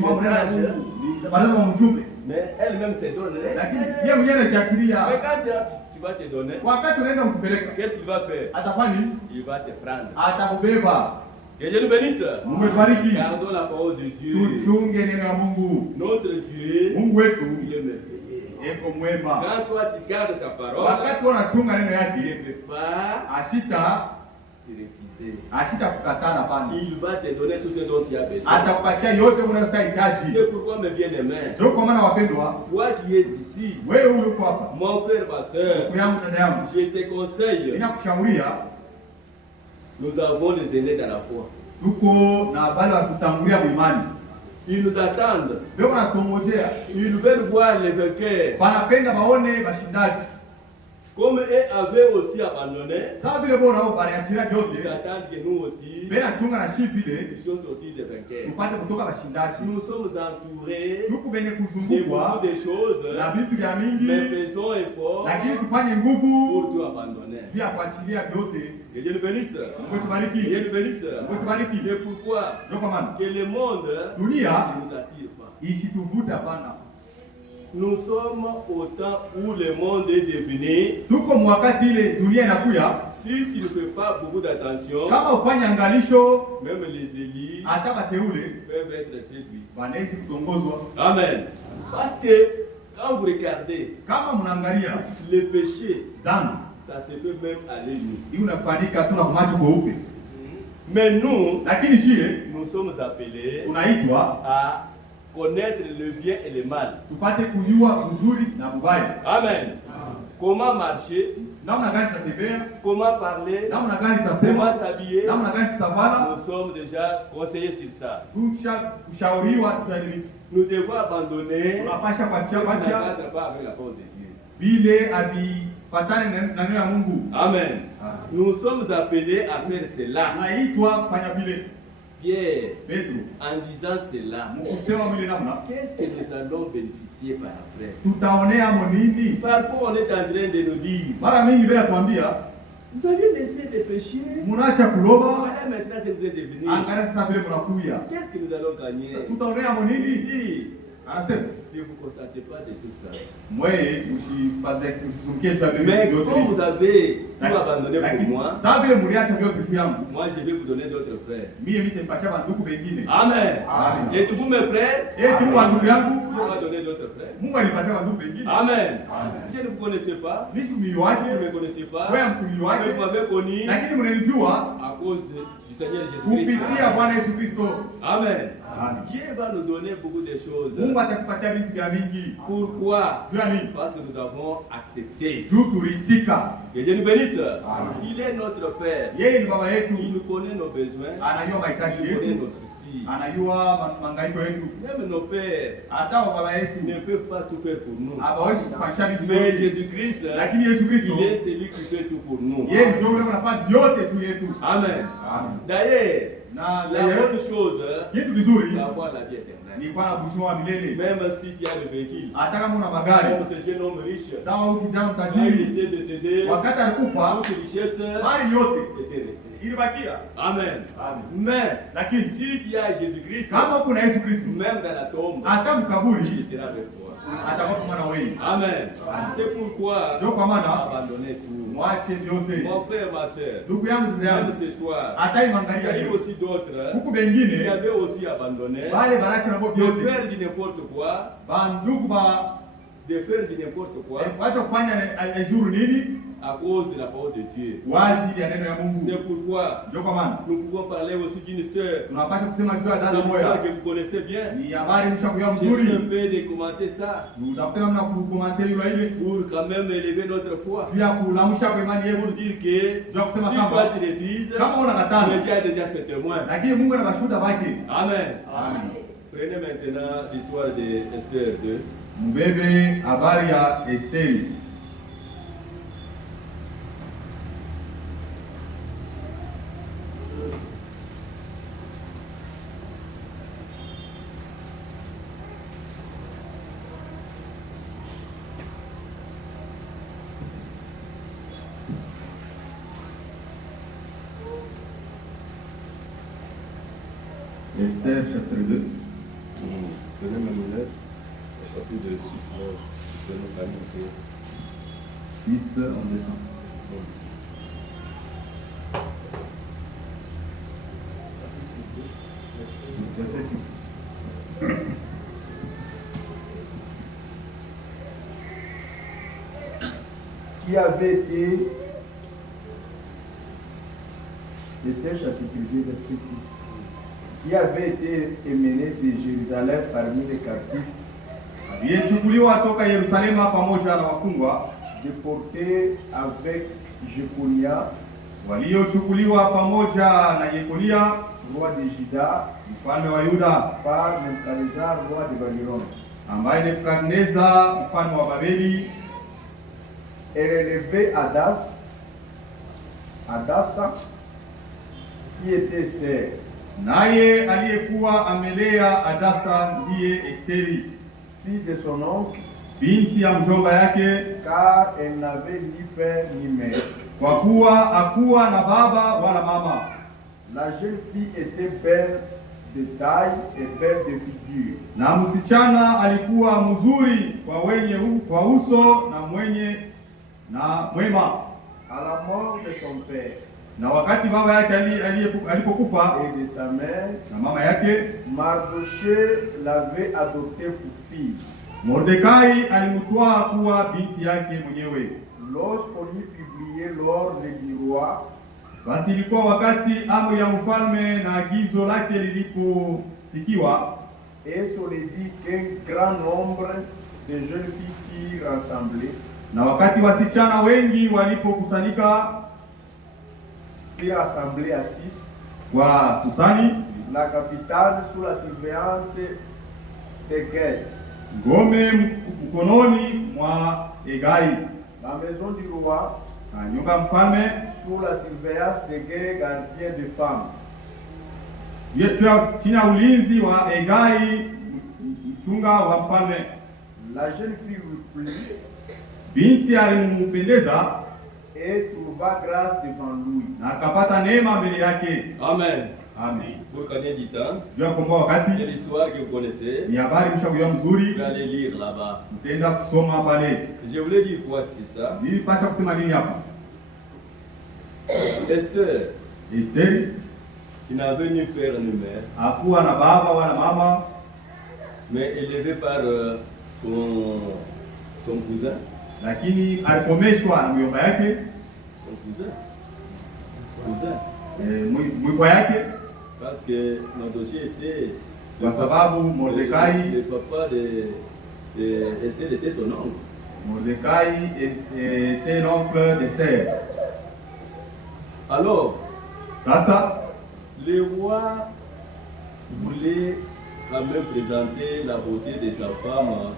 Maneno ya mjumbe. Mais elle-même se donne. Lakini yeye mwenyewe Mais anachakilia. quand tu vas te donner, Wakati unaenda kupeleka, qu'est-ce qu'il va faire? atafanya nini? Il va te prendre. Atakubeba. Que Dieu nous bénisse. Mungu bariki. Gardons la parole de Dieu. Tuchunge neno ya Mungu. Notre Dieu, Mungu wetu il est merveilleux. eko mwema. Quand toi tu gardes sa parole, Wakati unachunga neno il yake, ne peut pas ashita te refuser. kukataa hapana. Il va te donner tout ce dont tu as besoin. Atakupatia yote unayohitaji. C'est pourquoi mes bien-aimés, Ndio kwa maana wapendwa, toi qui es ici, wewe uko hapa. mon frère, ma soeur, Ndugu yangu, dada yangu, je te conseille, ninakushauria nous avons les aînés dans la foi. tuko na wale watutangulia mwimani. Ils nous attendent. Leo wanatungojea. Ils veulent voir les vainqueurs. Wanapenda waone washindaji. Comme eux avaient aussi abandonné, Sawa vile bora wao baliachilia ils yote. attendent que nous aussi, Bena chunga na shipi nous ile puissions sortir des vainqueurs. tupate kutoka washindaji. Nous sommes entourés Tuko benye de kuzungukwa beaucoup de choses, na vitu vya mais mingi, faisons effort lakini tufanye pour nguvu tout abandonner. juu ya kuachilia vyote. Que Dieu nous bénisse. Mungu Que Dieu tubariki. nous bénisse. Mungu tubariki. C'est pourquoi Ndio kwa maana que le monde dunia ne nous attire pas. isituvute hapana. Nous sommes au temps où le monde est devenu. Tuko mwakati ile dunia inakuya, Si tu ne fais pas beaucoup d'attention, kama ufanye angalisho, même les élites hata bateule peuvent être séduits. wanaweza kutongozwa. Amen. Parce que quand vous regardez Kama mnaangalia le péché, dhambi ça se fait même à l'œil nu. hii unafanyika tu na macho kweupe, Mais nous, lakini shie nous sommes appelés unaitwa à connaître le bien et le mal. tupate kujua uzuri na ubaya. Amen. Comment marcher, Namna gani tutatembea, comment parler, namna gani comment tutasema, s'habiller. namna gani tutavala. Nous sommes déjà conseillés sur ça. Kushauriwa tushadiliki, Nous devons abandonner tunapasha ce kuachia qui pacha n'encadre pas avec la parole de Dieu. vile avifatane na neno ya Mungu. Amen. Nous sommes appelés à faire cela. Tunaitwa kufanya vile. Pierre, Petro en disant cela, mkusema vile namna qu'est-ce que nous allons bénéficier par après? tutaonea monini. Parfois, on est en train de nous dire, Mara mingi bila tuambia vous avez laissé des péchés. munacha kuloba, Voilà maintenant ce que vous êtes devenus. angalia sasa vile mnakuya, Qu'est-ce que nous allons gagner? tutaonea Il monini. dit, Anasema ne vous contentez pas de tout ça. mweye usizungukie tu ya vile Mais vyote. comme vous avez tout abandonné pour Lakini moi, sasa vile mliacha vyote tu yangu, moi je vais vous donner d'autres frères. mimi nitampatia banduku wengine. Amen. Amen. Et vous mes frères, Eti Mungu ndugu yangu, Dieu va donner d'autres frères. Mungu alipatia banduku wengine. Amen. Amen. Je ne vous connaissais pas. Nishi Vous ne mliwake, me connaissez pas. wewe mkulio Mais vous wake, m'avez connu lakini mnanijua à cause du Seigneur Jésus-Christ. kupitia Bwana Yesu Kristo. Amen. Amen. Dieu va nous donner beaucoup de choses. Mungu atakupatia vitu vya mingi. Pourquoi? Juu ya nini? Parce que nous avons accepté. Juu tulitika. Que Dieu nous bénisse. Amen. Il est notre Père. Yeye ni baba yetu, Il nous connaît nos besoins. anajua mahitaji Il connaît nos yetu, soucis. anajua mangaiko yetu. Même nos pères Hata baba yetu ne peuvent pas tout faire pour nous. hawawezi kupasha vitu Mais vyote, Jésus-Christ, lakini Yesu Kristo il est celui qui fait tout pour nous. yeye ndio yule anafanya vyote juu yetu. Amen. Amen. D'ailleurs, Na la bonne chose, kitu vizuri c'est avoir la vie éternelle. ni kwa kushua wa milele. Même si tu as le véhicule. Hata kama una magari, Comme ce jeune homme riche, sawa, ukijana quand il mtajiri, était décédé, wakati alikufa toute richesse mali yote était restée. ilibakia. Amen. Amen. Mais Lakini si tu as Jésus-Christ, kama kuna Yesu Kristo, même dans la tombe, hata mkaburi il sera avec toi. atakuwa pamoja na wewe. Amen. C'est pourquoi Ndio kwa maana abandonner tout. mwache vyote. Mon frère, ma soeur, Ndugu yangu, ndugu yangu, même ce soir, hata il y imangalia a eu leo aussi d'autres huku qui bengine avaient aussi abandonné wale baraka na de vyote faire du n'importe quoi, bandugu ba de faire du n'importe quoi wacha kufanya ezuru nini à cause de la parole de Dieu. kwa ajili ya neno ya Mungu. C'est pourquoi Ndio kwa maana nous pouvons parler aussi d'une sœur. tunapaswa kusema juu ya C'est dada une histoire moja, que vous connaissez bien. ni habari mshakuya Cherchez un mzuri, peu de commenter ça utafute namna kukomante hilo ile pour quand même élever notre foi. juu ya kulamsha kwa imani Pour yetu, dire que juu ya kusema si kama toi tu refuses, kama una mais katana, Dieu a déjà ses témoins. lakini Mungu ana mashuhuda wake. Amen. Amen. Prenez maintenant l'histoire de Esther 2. Mbebe habari ya Esteri. Esther chapitre 2. Prenez ma lunette. À partir de 6 mois, je ne pas monter. 6, on descend. Verset 6. Qui avait été, Esther chapitre 2, verset 6, qui avait été émené de Jérusalem parmi les captifs, Aliyechukuliwa toka Yerusalema pamoja na wafungwa déporté avec Jeconia, waliochukuliwa pamoja na Yekonia roi de Juda, mfalme wa Yuda, par Nebuchadnezzar, roi de Babylone, ambaye Nebukadneza mfalme wa Babeli, et relevé Hadassa, qui était Esther, naye aliyekuwa amelea Adasa ndiye Esteri, fille de son oncle, binti ya mjomba yake, car elle n'avait ni père ni mère. kwa kuwa hakuwa na baba wala mama. La jeune fille était belle de taille et belle de figure. Na msichana alikuwa mzuri kwa uso na mwema. À la mort de son père Na wakati baba yake alipokufa et de sa mère, na mama yake, Mardochée l'avait adoptée pour fille. Mordekai alimtwaa kuwa binti yake mwenyewe. Lorsqu'on eut publié l'ordre du roi, Basi ilikuwa wakati amri ya mfalme na agizo lake liliposikiwa, et sur les dit qu'un grand nombre de jeunes filles furent rassemblées, na wakati wasichana wengi walipokusanyika furent rassemblées à 6, kwa Susani, la capitale sous la surveillance de Guet. ngome mkononi mwa Egai, La maison du roi na nyumba ya mfalme sous la surveillance de Guet, gardien de femmes. chini ya ulinzi wa Egai, mchunga wa mfalme. La jeune fille lui plut Binti alimpendeza et trouva grâce devant lui. na akapata neema mbele yake. Amen. Amen. Pour gagner du temps, Juu ya kwamba wakati c'est l'histoire que vous connaissez. ni habari mshakuya mzuri, Vous allez lire là-bas. mtaenda kusoma pale. Je voulais dire quoi c'est ça? Nilipasha kusema nini hapa? Esther, Esteri qui n'avait ni père ni mère, hakuwa na baba wala mama, mais élevée par son cousin. lakini alikomeshwa na mjomba yake, Son cousin. mwikwa yake, Parce que Mardochée était kwa sababu Mordekai le papa de Esther était son oncle. Mordekai était l'oncle d'Esther. Alors, Sasa le roi voulait quand même présenter la beauté de sa femme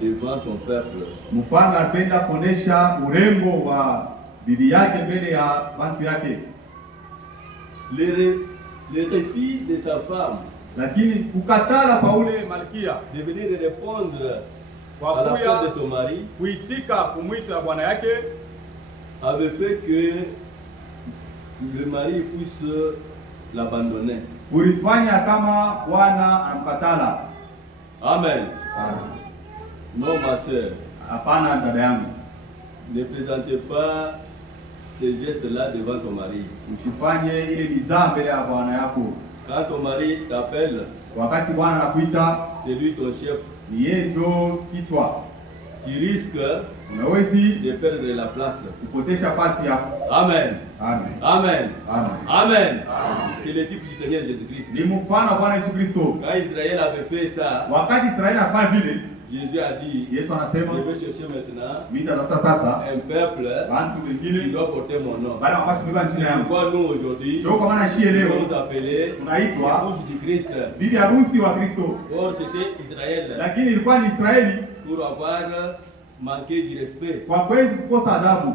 devant son peuple. mfalme alipenda kuonesha urembo wa bibi yake mbele ya watu yake, Le refus de sa femme lakini kukatala kwa ule malkia de venir répondre kwa à l'appel de kuya son mari kuitika kumwita bwana yake avait fait que le mari puisse l'abandonner. Ulifanya kama bwana anamkatala. Amen. Non, ma soeur. Hapana dada yangu. Ne présentez pas ces gestes-là devant ton mari. Usifanye ile mizaa mbele ya bwana yako. Quand ton mari t'appelle, Wakati bwana anakuita, c'est lui ton chef. ni yeye ndio kichwa. Tu risques Unawezi de perdre la place. kupotesha nafasi yako. Amen. Amen. Amen. Amen. Amen. C'est le type du Seigneur Jésus-Christ. Ni mfano wa Bwana Yesu Kristo. Quand Israël avait fait ça, Wakati Israeli afanya vile, Jésus a dit, Yesu je anasema, vais chercher maintenant mimi natafuta sasa un peuple watu qui wengine doit porter mon nom. bali wapaswa kubeba C'est jina yangu. pourquoi nous aujourd'hui, Sio kwa maana shie nous leo sommes appelés tunaitwa l'épouse du Christ. bibi harusi wa Kristo, Or c'était Israël lakini ilikuwa ni Israeli pour avoir manqué du respect. kwa kwezi kukosa adabu.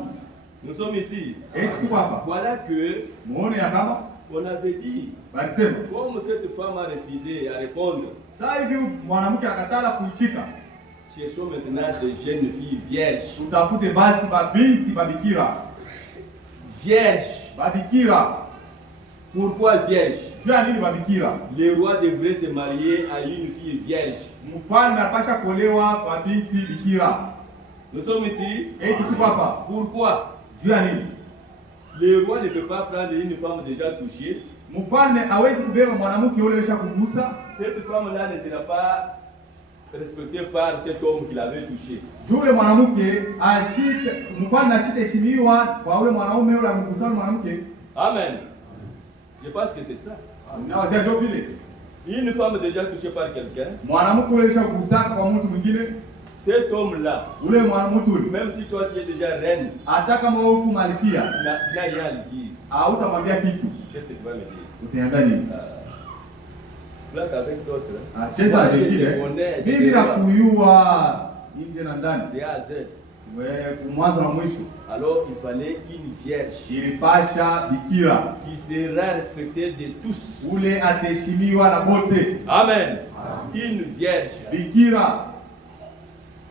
Nous sommes ici. Eti tuko hapa Voilà que muone ya kama on avait dit, walisema comme cette femme a refusé à répondre, sasa hivi mwanamke akatala kuichika, cherchons maintenant des jeunes filles vierges. tutafute basi babinti babikira. Vierges. Babikira, Pourquoi vierges? juu ya nini babikira? Le roi devrait se marier à une fille vierge. Mfalme anapasha kuolewa kwa binti bikira. Nous sommes ici. Eti tuko hapa Pourquoi? juu ya nini? Le roi ne peut pas prendre une femme déjà touchée. Mfalme hawezi kubeba mwanamke yule alisha kugusa. Cette femme-là ne sera pas respectée par cet homme qui l'avait touchée. Yule mwanamke ashite, mfalme ashitaheshimiwa kwa yule mwanaume yule amgusa mwanamke. Amen. Je pense que c'est ça. Na wazee ndio vile. Une femme déjà touchée par quelqu'un, Mwanamke yule alisha kugusaka kwa mtu mwingine, cet homme-là, yule mwanamke yule même si toi tu es déjà reine, hata kama wewe uko malkia, il n'a rien à lui dire. hautamwambia kitu. Qu'est-ce que tu vas me dire? Utaenda nini? Blague avec d'autres. Acheza Moi, na je vingine. te connais, Mimi je te bila vois. kuyua nje na ndani. De A à Z. Wewe mwanzo na mwisho. Alors il fallait une vierge Ilipasha bikira. qui sera respectée de tous. Ule ataheshimiwa na wote. Amen. Une vierge. Bikira.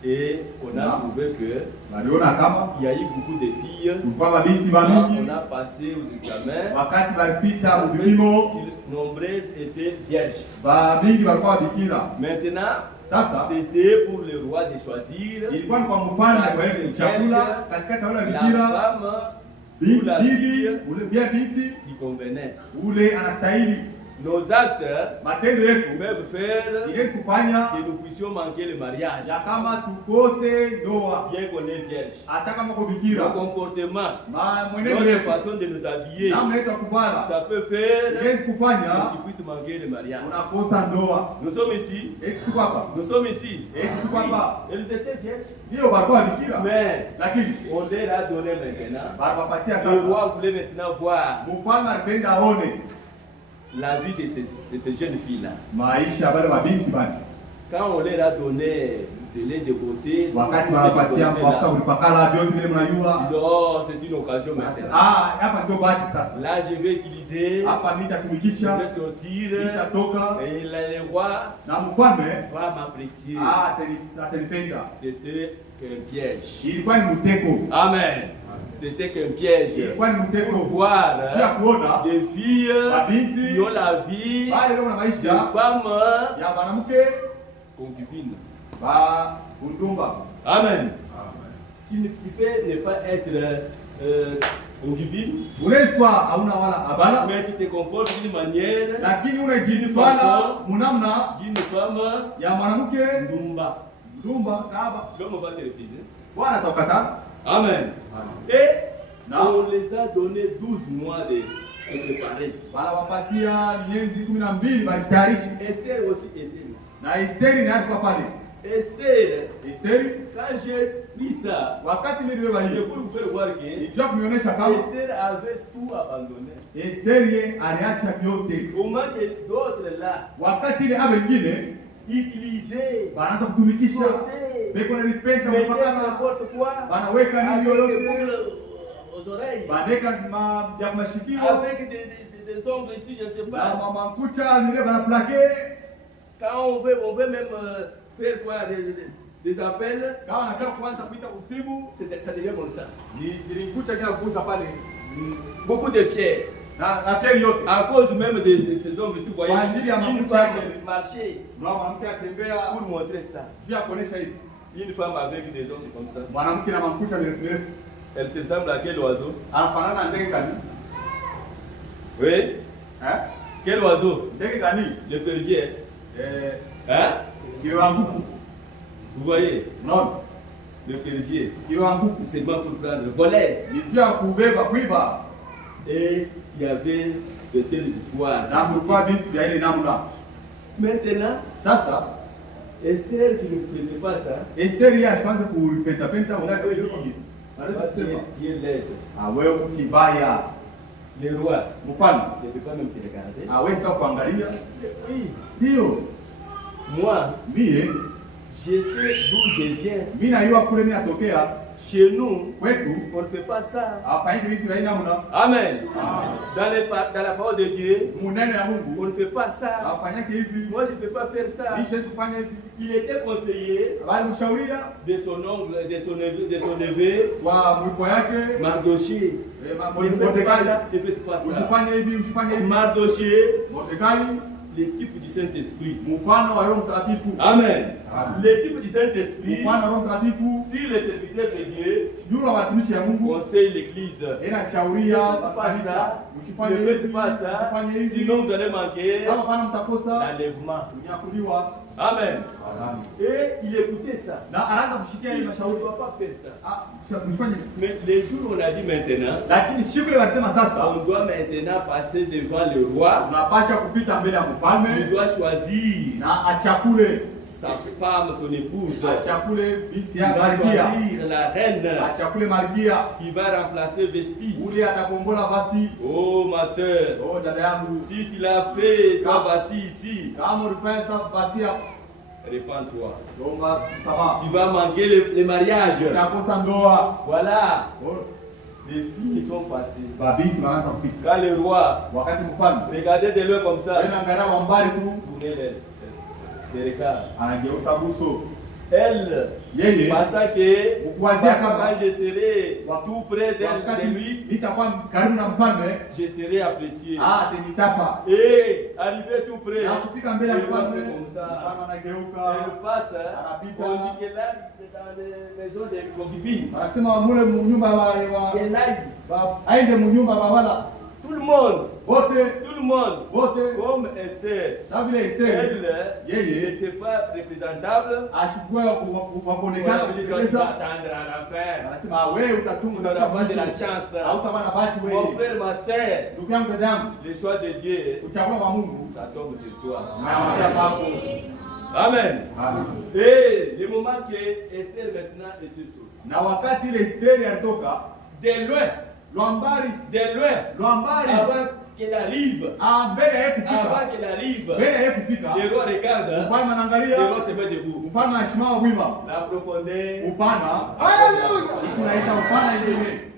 Et on a trouvé que Waliona kama il y a eu beaucoup de filles. kulikuwa mabinti Quand bamingi on a passé aux examens, wakati walipita mvimo, nombreuses étaient vierges. bamingi walikuwa bikira. Maintenant, Sasa c'était pour le roi de choisir ilikuwa ni kwa mfalme kwa hiyo chakula katikati ya wale la bikira, femme ou la bibi fille ule pia binti qui convenait. ule anastahili. Nos actes Matendo yetu peuvent faire iwezi kufanya que nous puissions manquer le mariage, ya kama tukose ndoa, bien qu'on est vierge. hata kama kwa Nos bikira. comportements, Mwenendo notre yetu façon de nous habiller, namna yetu ya kuvala ça peut faire iwezi kufanya que tu puisses manquer le mariage. unakosa ndoa. Nous sommes ici. Eti tuko hapa, Nous sommes ici. eti tuko hapa, Elles étaient vierges. ndio walikuwa bikira, Mais lakini on leur a donné maintenant. wakapatia Le sasa. roi voulait maintenant voir Mfalme alipenda aone la vie de ces jeunes filles-là. maisha ya wale mabinti bali, Quand on leur a donné de lait de beauté, wakati tout ce qu'ils wanapatia connaissaient mafuta là, ulipakala vyote vile ils mnajua. disent, oh, c'est une occasion maintenant. Hapa ndio bahati sasa, Là, je vais utiliser, hapa je nitatumikisha, vais sortir, nitatoka et le roi na mfalme va m'apprécier. atanipenda. C'était qu'un piège. Ilikuwa ni mtego, Amen. C'était qu'un piège. ilikuwa ni Pour mtego voir ya kuona des filles mabinti qui ont la vie bale leo na de maisha femmes ya mwanamke concubines. ba undumba. Amen. Tu peux ne pas être concubine, Unaweza kuwa hauna wala abala, mais tu te comportes d'une manière lakini unajifanya munamna d'une femme ya mwanamke ndumba. ndumba kaba. Tu vas me battre le fils. Bwana atakata. Amen. Et Non. on les a donné 12 mois de se préparer. Wanawapatia miezi 12 balitayarishi. Esther aussi était là. Na Esteri naye alikuwa pale. Esther, Esteri quand j'ai pris ça, wakati nilibeba c'est hiyo, pour vous faire voir que ilijua kunionyesha kama Esther avait tout abandonné. Esteri ye aliacha vyote. Comment que d'autres là Wakati ile abe wengine utilisaient, wanaanza kutumikisha sautaient, beko na lipenda mettaient mpaka n'importe quoi, wanaweka nini avec yoyote, des boucles aux oreilles, bandeka ya mashikio avec des ongles ici, je ne sais na pas. mama mkucha nile banaplake. Quand on veut même faire quoi, des appels, Kama nataka kuanza kuita usimu, ça devient comme ça. nilimkucha kila kugusa pale beaucoup de fiers. Na fieri yote. À cause même de ces hommes, vous voyez, Kwa ajili ya une makucha femme yake. marchait Mwanamke atembea pour montrer ça. juu ya kuonesha hivi. Une femme avec des hommes comme ça. Mwanamke na makucha mirefu. Elle se ressemble à quel oiseau? Anafanana na ndege gani? Oui? Quel oiseau? Ndege gani? Le pervier. Hein? Kiwanguku. Vous voyez? Non. Le pervier. Kiwanguku. C'est seulement pour prendre volaise. Ni juu ya kubeba kuiba. Et il y avait de telles histoires. Na kulikuwa vitu vya ile namna. Maintenant, Sasa Esther qui ne faisait pas ça, Esther yeye akaanza kupenta penta wakati wewe anaweza kusema Dieu l'aide. wewe kibaya Les rois mfalme ne peuvent pas même te regarder. hawezi kuangalia. Oui, Ndio moi, mie je sais d'où je viens. mimi najua kule mimi natokea Chez nous, kwetu on ne fait pas ça. afanye vitu vya aina namna. Amen. Dans la parole de Dieu, Munene ya on Mungu ne fait pas ça. afanyake hivi. Moi, je ne peux pas faire ça. Mimi siwezi kufanya hivi. Il était conseiller Bali mshauria de son oncle, de son neveu, wa mwiko yake Mardoché. Ne faites pas Mordecai, ça. Ne faites pas ça. usifanye hivi, usifanye hivi. Mardoché, Mordecai l'équipe du Saint-Esprit. mfano wa Roho Mtakatifu. Amen. Amen. L'équipe du Saint-Esprit, Mfano wa Roho Mtakatifu si les serviteurs de Dieu juu ya watumishi ya Mungu conseillent l'Église, inashauria ne faites pas ça, usifanye ne hivi, faites pas ça, usifanye hivi. sinon vous allez manquer Kama pana mtakosa l'enlèvement. kunyakuliwa. Amen. Amen. Et il écoutait ça. Na anaanza kushikia ile Il ne mashauri. doit pas faire ça. Msifanye. Mais les jours où on a dit maintenant, Lakini siku ile wasema sasa on doit maintenant passer devant le roi. tunapasha kupita mbele ya Il mfalme doit choisir na achakule sa femme, son épouse. achakule binti Il ya va malkia, choisir la reine achakule malkia qui va remplacer Vesti. ule atakombola Vasti. Oh ma soeur, Oh dada yangu, si tu l'as fait, toi Vasti ici, kama ulifanya sasa Vasti répands-toi. omba msamaha, Tu vas manquer les mariages. utakosa ndoa. Voilà, Oh, les filles sont passées. babinti wanaanza kupita Quand le roi wakati mfalme regardait de loin comme ça, aina angalia wa mbali tu tournait les regards. anageuza buso. Elle Yeye pensa que Kuanzia kama- quand je serai tout près de wakati lui, nitakuwa karibu na mfalme je serai apprécié. atanitapa. Et arrivé tout près, Na kufika mbele ya le roi mfalme, fait comme ça. mfalme anageuka. Elle passe, Anapita. on dit qu'elle a dans les maisons des concubines. Anasema mule munyumba wa Elle aille. aende munyumba wala Tout le monde, wote tout le monde, wote comme Esther, sawa vile Esther elle yeye n'était pas représentable. ashukue On kuonekana a dit qu'on va kutekeleza. attendre à la fin. Anasema wewe utachunga Tu n'auras pas de la chance. hautakuwa na bahati Mon wewe. frère, ma sœur, Ndugu yangu dada yangu, le choix de Dieu, uchaguo wa Mungu ça tombe sur toi. na mambo. Amen. Amen. Et le moment que Esther maintenant était sauve, Na wakati ile Esther alitoka de loin, Lwambari Lwambari, avant qu'elle arrive, mbele ya kufika avant qu'elle arrive, mbele ya kufika le roi regarde, mfalme le anaangalia, roi se met debout. mfalme anashimama wima. La profondeur, Upana Hallelujah. tunaita upana ile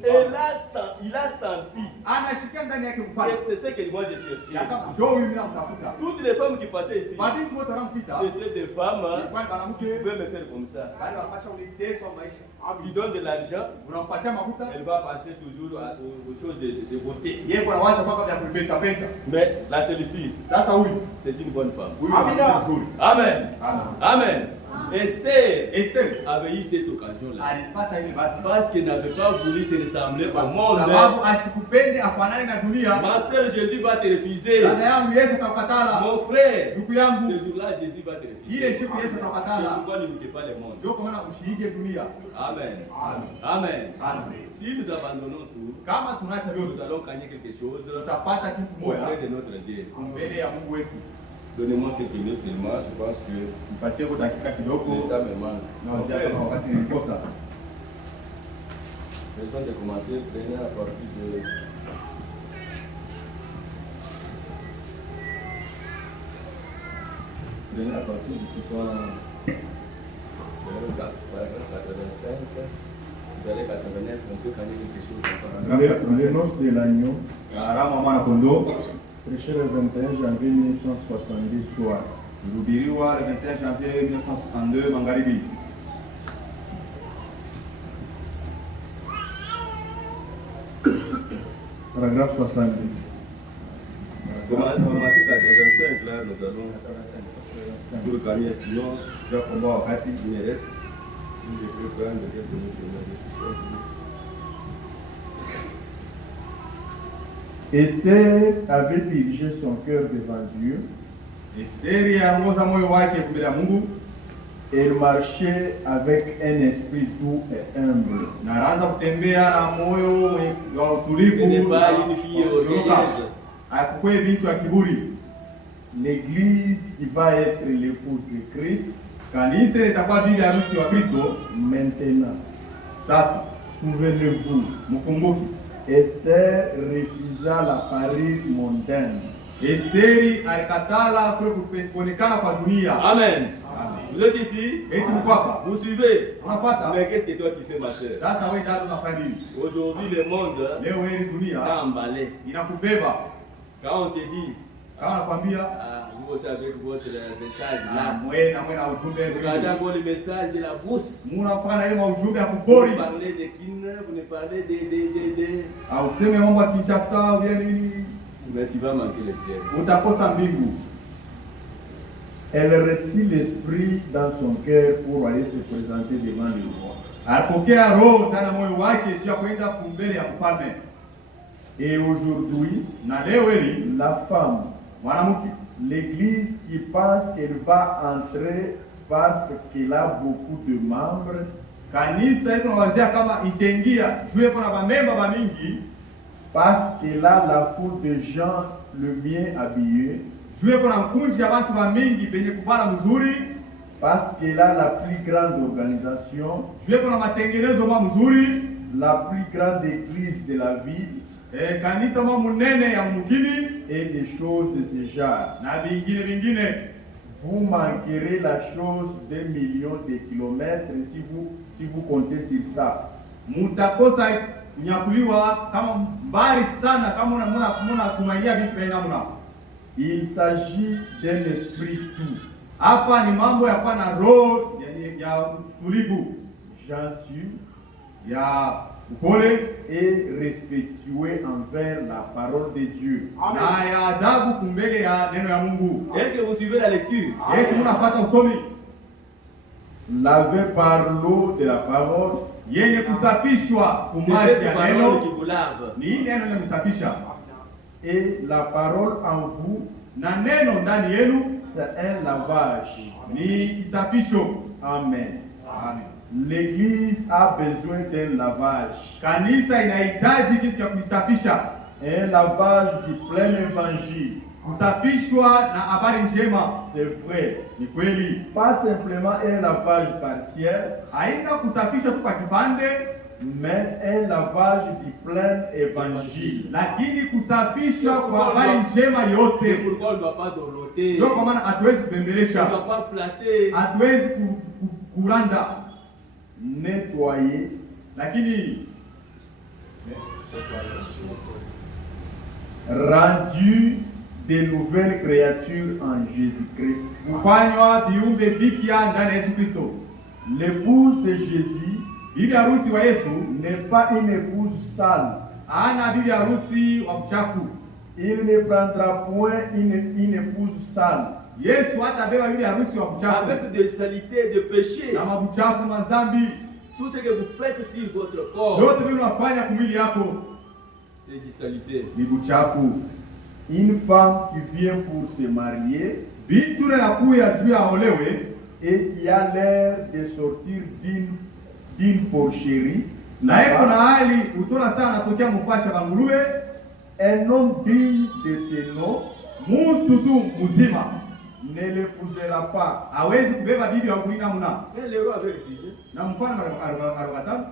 et là, il a senti anashikia ndani yake que mfalme c'est ce que moi j'ai cherché. njoo huyu bila kutafuta. Toutes les femmes qui passaient ici, Mabinti wote wanampita c'était des femmes kwani qui mwanamke pouvaient me faire comme ça. bali wanapasha uliteso maisha. Qui donne de l'argent, Unampatia mafuta elle va penser toujours aux choses de beauté. yeye kwa waza mpaka vya kupenda penda. Mais là, celui-ci, Sasa huyu c'est une bonne femme. huyu ni mzuri. Amen. Amen. Amen. Esther Esther avait eu cette occasion-là. alipata ile bahati Parce qu'elle n'avait pas voulu se ressembler au monde. sababu asikupende afanane na dunia. Ma soeur, Jésus va te refuser. Dada yangu Yesu atakukatala. Mon frère, Ndugu yangu ce jour-là, Jésus va te ile refuser. siku Yesu C'est atakukatala. pourquoi n'imitez pas le monde. Ndio kwa maana usiige dunia. Amen. Amen. Amen. Amen. Si nous abandonnons tout, Kama tunaacha nous vyote allons gagner quelque chose tutapata kitu auprès moja de notre Dieu. mbele ya Mungu wetu. Donnez-moi quelques minutes seulement, je pense que Nipatie kwa dakika kidogo le temps me manque. na Mon wajia frère, kama wakati nilikosa. besoin de commenter, prenez à partir de... Prenez à partir du paragraphe 85, vous allez 89, on peut gagner quelque chose encore. Dans les noces de l'agneau, Gharama mwana kondoo prêché le 21 janvier 1970 soir. ilihubiriwa le 21 janvier 1962 magharibi. Paragraphe 70. Commencer 85 là, nous allons pour le gagner, sinon je vais combattre wakati il me reste. Si je peux prendre quelques Esther avait dirigé son cœur devant Dieu. Esteri aliongoza moyo wake mbele ya Mungu. Elle marchait avec un esprit doux et humble. Na anaanza kutembea na moyo wa utulivu. Ce n'est pas une fille orgueilleuse. Hakukuwa binti wa kiburi. L'église qui va être l'épouse de Christ, Kanisa litakuwa bibi harusi wa Kristo. maintenant. Sasa Souvenez-vous, mkumbuki, Esther refusa la parure mondaine. Esteri alikatala kuonekana kwa dunia. Amen. Amen. Vous êtes ici? Eti mko hapa. Vous suivez? Unafuata? Mais qu'est-ce que toi tu fais, ma soeur? Sasa wewe ndio unafanya nini? Aujourd'hui, le monde Leo wewe t'a dunia emballé. inakubeba. Quand on te dit, Kama nakwambia vous aussi avec votre message là, mwena ujumbe regardez encore le message de la brousse. munafanya ile ujumbe ya Vous kubori. parlez de Kin, vous ne parlez de. Au sema mambo ya Kinshasa vile nini? Mais tu vas manquer le ciel. Utakosa mbingu. Elle reçut l'esprit dans son cœur pour aller se présenter devant le roi. Alipokea roho ndani ya moyo wake juu ya kwenda kumbele ya mfalme. Et aujourd'hui, Na leo hili la femme, mwanamke, l'église qui pense qu'elle va entrer parce qu'elle a beaucoup de membres, kanisa iko nawazia kama itaingia juu yako na bamemba bamingi, parce qu'elle a la foule de gens le bien habillés, juu yako na mkunji ya watu bamingi benye kuvala mzuri, parce qu'elle a la plus grande organisation, juu yako na matengenezo ma mzuri, la plus grande église de la ville kanisa ma munene ya mugini et des choses de ce genre. na vingine. Vous manquerez la chose d'1 million de kilomètres si vous comptez sur ça. Mutakosa kunyakuliwa kama mbali sana kama muna kumainia vitu vya namna. Il s'agit d'un esprit doux, Hapa ni mambo ya kuwa na roho ya utulivu, gentil ya upole et respectueux envers la parole de Dieu. na ya adabu kumbele ya neno ya Mungu. Est-ce que vous suivez la lecture? Eti mnafuata usomi Lavé par l'eau de la parole, yenye kusafishwa C'est kumaji cette ya parole neno, qui vous lave. ni hii neno linamsafisha, et la parole en vous, na neno ndani yenu c'est un lavage. ni kisafisho. Amen. Amen. L'église a besoin d'un lavage. Kanisa inahitaji kitu cha kuisafisha, Un lavage du plein évangile. kusafishwa na habari njema. C'est vrai. Ni kweli, Pas simplement un lavage partiel, haina kusafisha tu kwa kipande, mais un lavage du plein évangile. lakini kusafishwa kwa habari njema yote. C'est pourquoi on ne doit pas dorloter. Ndio kwa maana hatuwezi On ne kubembelesha, doit pas flatter. hatuwezi kuranda, Nettoyer, lakini rendu de nouvelles créatures en Jésus-Christ. kufanywa viumbe vipya ndani ya Yesu Kristo. L'épouse de Jésus Bibi harusi wa Yesu n'est pas une épouse sale. hana bibi harusi wa mchafu. Il ne prendra point une épouse sale. Yesu hatabeba bibi harusi wa mchafu Avec des saletés, de péchés. na mabuchafu mazambi, Tout ce que vous faites sur votre corps, yote vile unafanya kumwili yako c'est du salité. ni buchafu. Une femme qui vient pour se marier Binti yule anakuya juu ya olewe et qui a l'air de sortir d'une porcherie, na eko na hali utona sana anatokea mufasha ba nguruwe, un homme digne de ce nom muntu tu mzima ne l'épousera pas. hawezi kubeba bibi wa kuina muna. Mais le roi avait refusé. Na mfano 45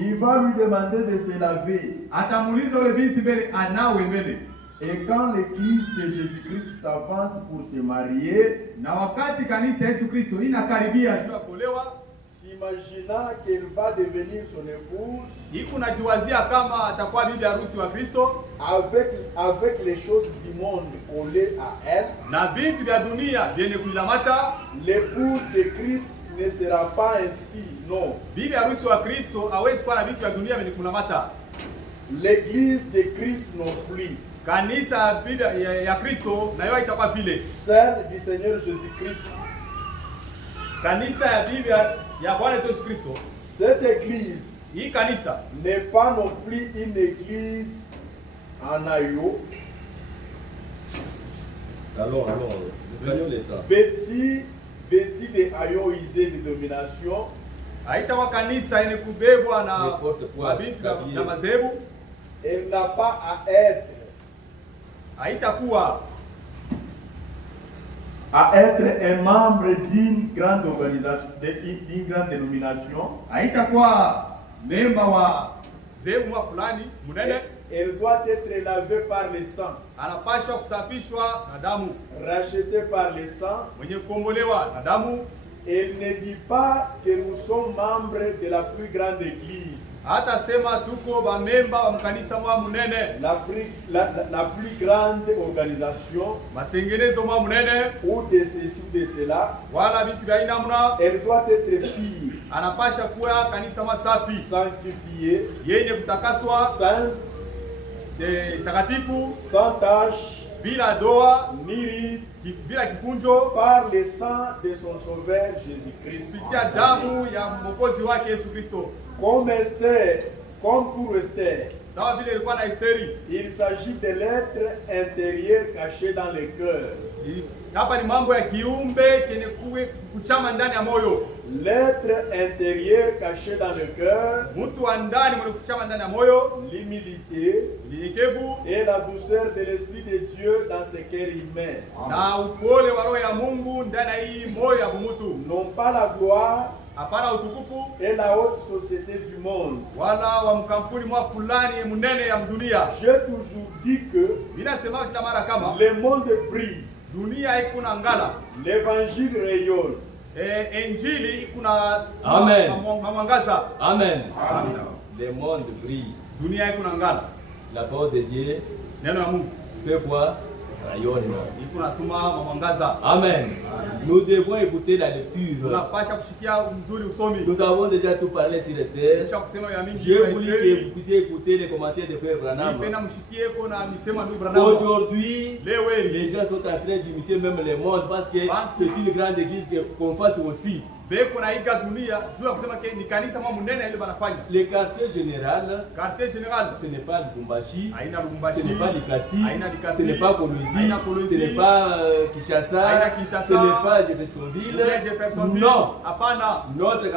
Il va lui demander de se laver. atamuuliza yule binti mbele anawe mbele, Et quand l'église de Jésus-Christ s'avance pour se marier, na wakati kanisa Yesu Kristo inakaribia juu ya kuolewa, s'imaginant qu'elle va devenir son épouse, iko najiwazia kama atakuwa bibi harusi wa Kristo avec les choses du monde collées à elle, na binti vya dunia vyenye kuilamata. l'épouse de Christ ne sera pas ainsi, non. Bibi harusi wa Kristo hawezi kuwa na vitu vya dunia vyenye kulamata. L'église de Christ non plus. Kanisa ya Kristo na yo itakuwa vile. Celle du Seigneur Jésus-Christ. Kanisa ya Biblia ya Bwana Yesu Kristo. Cette église Hii kanisa n'est pas non plus une église en ayo. Alors, prenons l'état. Vêtie de ayoisé de domination. haitakuwa kanisa yenye kubebwa na N'importe quoi, mabinti tabia. na madhehebu. Elle n'a pas à être Haitakuwa un membre d'une grande organisation, d'une grande dénomination. haitakuwa memba wa dhehebu fulani munene. Elle doit être lavée par le sang, Anapashwa kusafishwa na damu, rachetée par le sang. mwenye kukombolewa na damu. Elle ne dit pas que nous sommes membres de la plus grande église, Hata sema tuko ba memba wa mkanisa mwa munene, la plus grande organisation, matengenezo mwa munene, ou de ceci, de cela. wala vitu vya aina mna. Elle doit être pure, Anapasha kuwa kanisa masafi sanctifiée, yenye kutakaswa, sainte, takatifu, sans tache, bila doa, ni ride, bila kikunjo, par le sang de son sauveur Jésus-Christ. kupitia damu ya mwokozi wake Yesu Kristo. Comme Esther, comme pour Esther, Sawa vile ilikuwa na Esteri. il s'agit de l'être intérieur caché dans le cœur. Hapa ni mambo ya kiumbe kenye kuchama ndani ya moyo. L'être intérieur caché dans le cœur, Mtu wa ndani mwenye kuchama ndani ya moyo, l'humilité unyenyekevu et la douceur de l'Esprit de Dieu dans ce cœur humain. na upole wa roho ya Mungu ndani ya hii moyo ya mtu. Non pas la gloire Hapana utukufu et la haute société du monde. wala wa mkampuni mwa fulani munene ya dunia. J'ai toujours dit que Ninasema kila mara kama le monde brille, dunia iko na ngala, l'évangile rayonne. injili iko na Amen. mwangaza. Amen. Le monde brille. Dunia iko na ngala. La parole de Dieu Neno la Mungu fait quoi? Rayonne. iko natuma mwangaza. Amen. Nous devons écouter la lecture. Tunapasha kushikia mzuri usomi. Nous avons déjà tout parlé sur Esther. Kisha kusema ya mingi. J'ai voulu que vous puissiez écouter les commentaires de Frère Branham. Nipenda mshikie na misema ndugu Branham. Aujourd'hui, Leo les gens sont en train d'imiter même le monde parce que c'est une grande église qu'on fasse aussi. beko na iga dunia juu ya kusema ke ni kanisa mwa munene ile banafanya. Le quartier général, Quartier général ce n'est pas Lubumbashi, haina ce Lubumbashi, n'est pas Likasi, haina Likasi, ce n'est pas Kolwezi, haina Kolwezi, ce n'est pas Kinshasa, haina Kinshasa, ce n'est pas Sile Jeffersonville. Jeffersonville. Non, Hapana. notre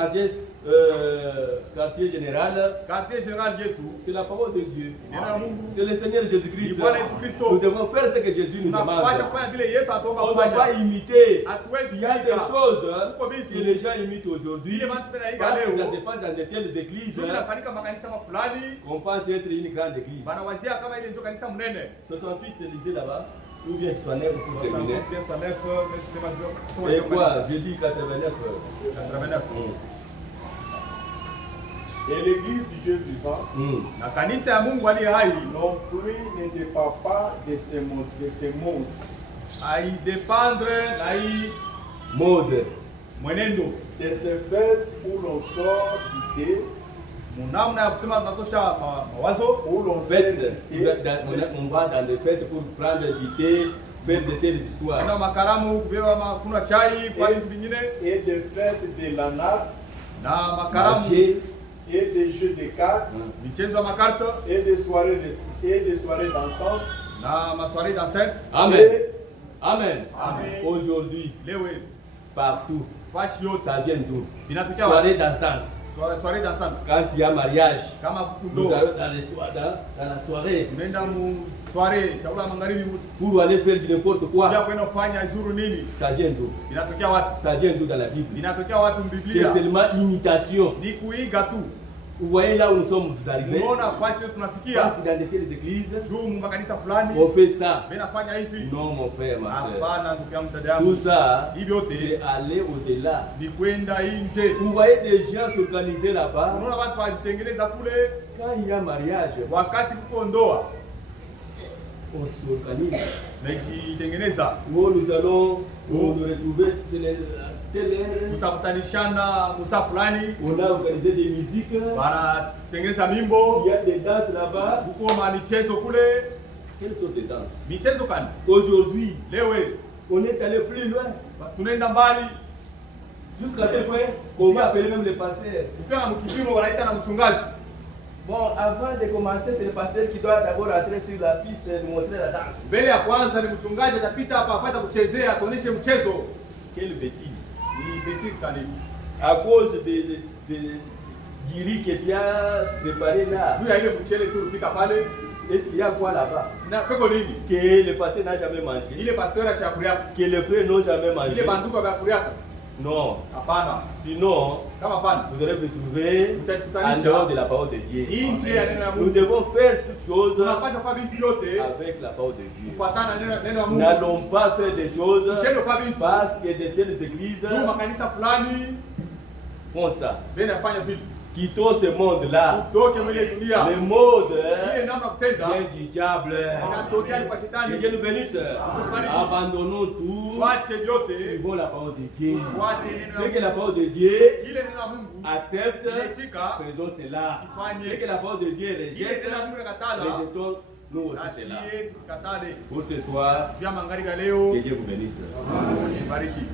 quartier général, Quartier général yetu c'est la parole de Dieu. neno la Mungu. C'est le Seigneur Jésus-Christ. Ni Bwana Yesu Kristo. Nous devons faire ce que Jésus nous Tunapasha demande. kufanya vile Yesu atoka On ne doit pas kufanya. imiter. Hatuwezi Il y a des kuiga. choses Kuko vitu. que les gens imitent aujourd'hui Ile watu wanaiga parce que leo. ça se passe dans de telles églises Juu inafanyika makanisa fulani qu'on pense être une grande église. banawazia kama ile ndio kanisa munene. 68 lisez là-bas, ou bien 69 pour terminer. Et Et quoi? J'ai dit 89. Et l'église du Dieu vivant Na kanisa ya Mungu aliye hai non plus ne dépend pas de ce monde. haidependre na hii Mode. mwenendo De ce fait où l'on sort du thé, munamna ya kusema tunatosha mawazo. où l'on Faites, sert du thé, on va dans des fêtes pour prendre du thé, faire de telles histoires. Enda makaramu kubewa kunywa chai kwa vitu vingine et des fêtes de la nappe, na makaramu Marcher, et des jeux de cartes, michezo ya makarta et des soirées d'ensemble. na maswari dansen. Amen. Amen. Amen. Aujourd'hui, Leo partout, fashi yote ça vient d'où? vinatokea Soirée wapi? dansante. Soirée dansen Quand il y a mariage, kama nous kundo allons dans la soirée unaenda mu soirée chakula magharibi pour aller faire du n'importe kuja quoi. kwenda kufanya izuru nini Ça vient d'où? vinatokea wapi? Ça vient d'où dans la Bible? Vinatokea wapi C'est Biblia? seulement imitation. Ni kuiga tu. Vous voyez là où nous sommes arrivés? Unaona fashi Parce tunafikia que dans de telles églises, juu mu makanisa fulani on fait ça. vinafanya hivi. Non, mon frère, ma soeur. Hapana ndugu yangu, dada Tout yangu, ça, hivi yote c'est aller au-delà. ni kwenda nje. Vous voyez des gens s'organiser là-bas. Unaona watu wanajitengeneza kule Quand il y a mariage, wakati kuko ndoa. on s'organise. Mejitengeneza. Où nous allons nous retrouver, c'est telle heure. Tutakutanishana musa fulani. On a organisé des musiques. Wanatengeneza mimbo. Il y a des danses là-bas. Huko ma michezo kule. Quelles sortes de danses? Michezo kani? Aujourd'hui, Lewe. on est allé plus loin. Tunaenda mbali. Jusqu'à tel point qu'on va appeler même le pasteur. Kufika mkipimo wanaita na mchungaji. Bon, avant de commencer, c'est le pasteur qui doit d'abord entrer sur la piste et nous montrer la danse. Mbele ya kwanza ni mchungaji atapita hapa apata kuchezea atuoneshe mchezo. Quelle bêtise. Ni bêtise kani. À cause du riz que tu as préparé là. Juu ya ile mchele tu ulipika pale. Est-ce qu'il y a quoi là-bas? Na peko nini? Que le pasteur n'a jamais mangé. Ile pasteur ashakuria. Que les frères n'ont jamais mangé. Ile banduka bakuria. Non. Hapana. Sinon, Kama hapana. vous allez vous trouver en dehors de la parole de Dieu. Nje ya neno la Nous Mungu. devons faire toutes choses Tunapaswa kufanya vitu vyote avec la parole de Dieu. kufuatana na neno la Mungu. N'allons pas faire des choses Tusiende kufanya vitu parce que de telles églises juu makanisa fulani font ça. benafanya vitu. Quittons ce monde-là. Toke mwile dunia. Le mode Ile namna kutenda vient du diable. inatokea ni kwa Que shetani. Dieu nous bénisse. Abandonnons tout. Tuache vyote. Suivons la parole de Dieu. Tuache neno Ce la que la Mungu. parole de Dieu Ile neno la Mungu accepte, inaitika. faisons cela. Ifanye. Ce que la parole de Dieu Ile rejette, neno la Mungu inakatala. rejetons nous aussi cela. Asiye tukatale. Pour ce soir, Juu ya magharibi ya leo. que Dieu vous bénisse. Mungu bariki.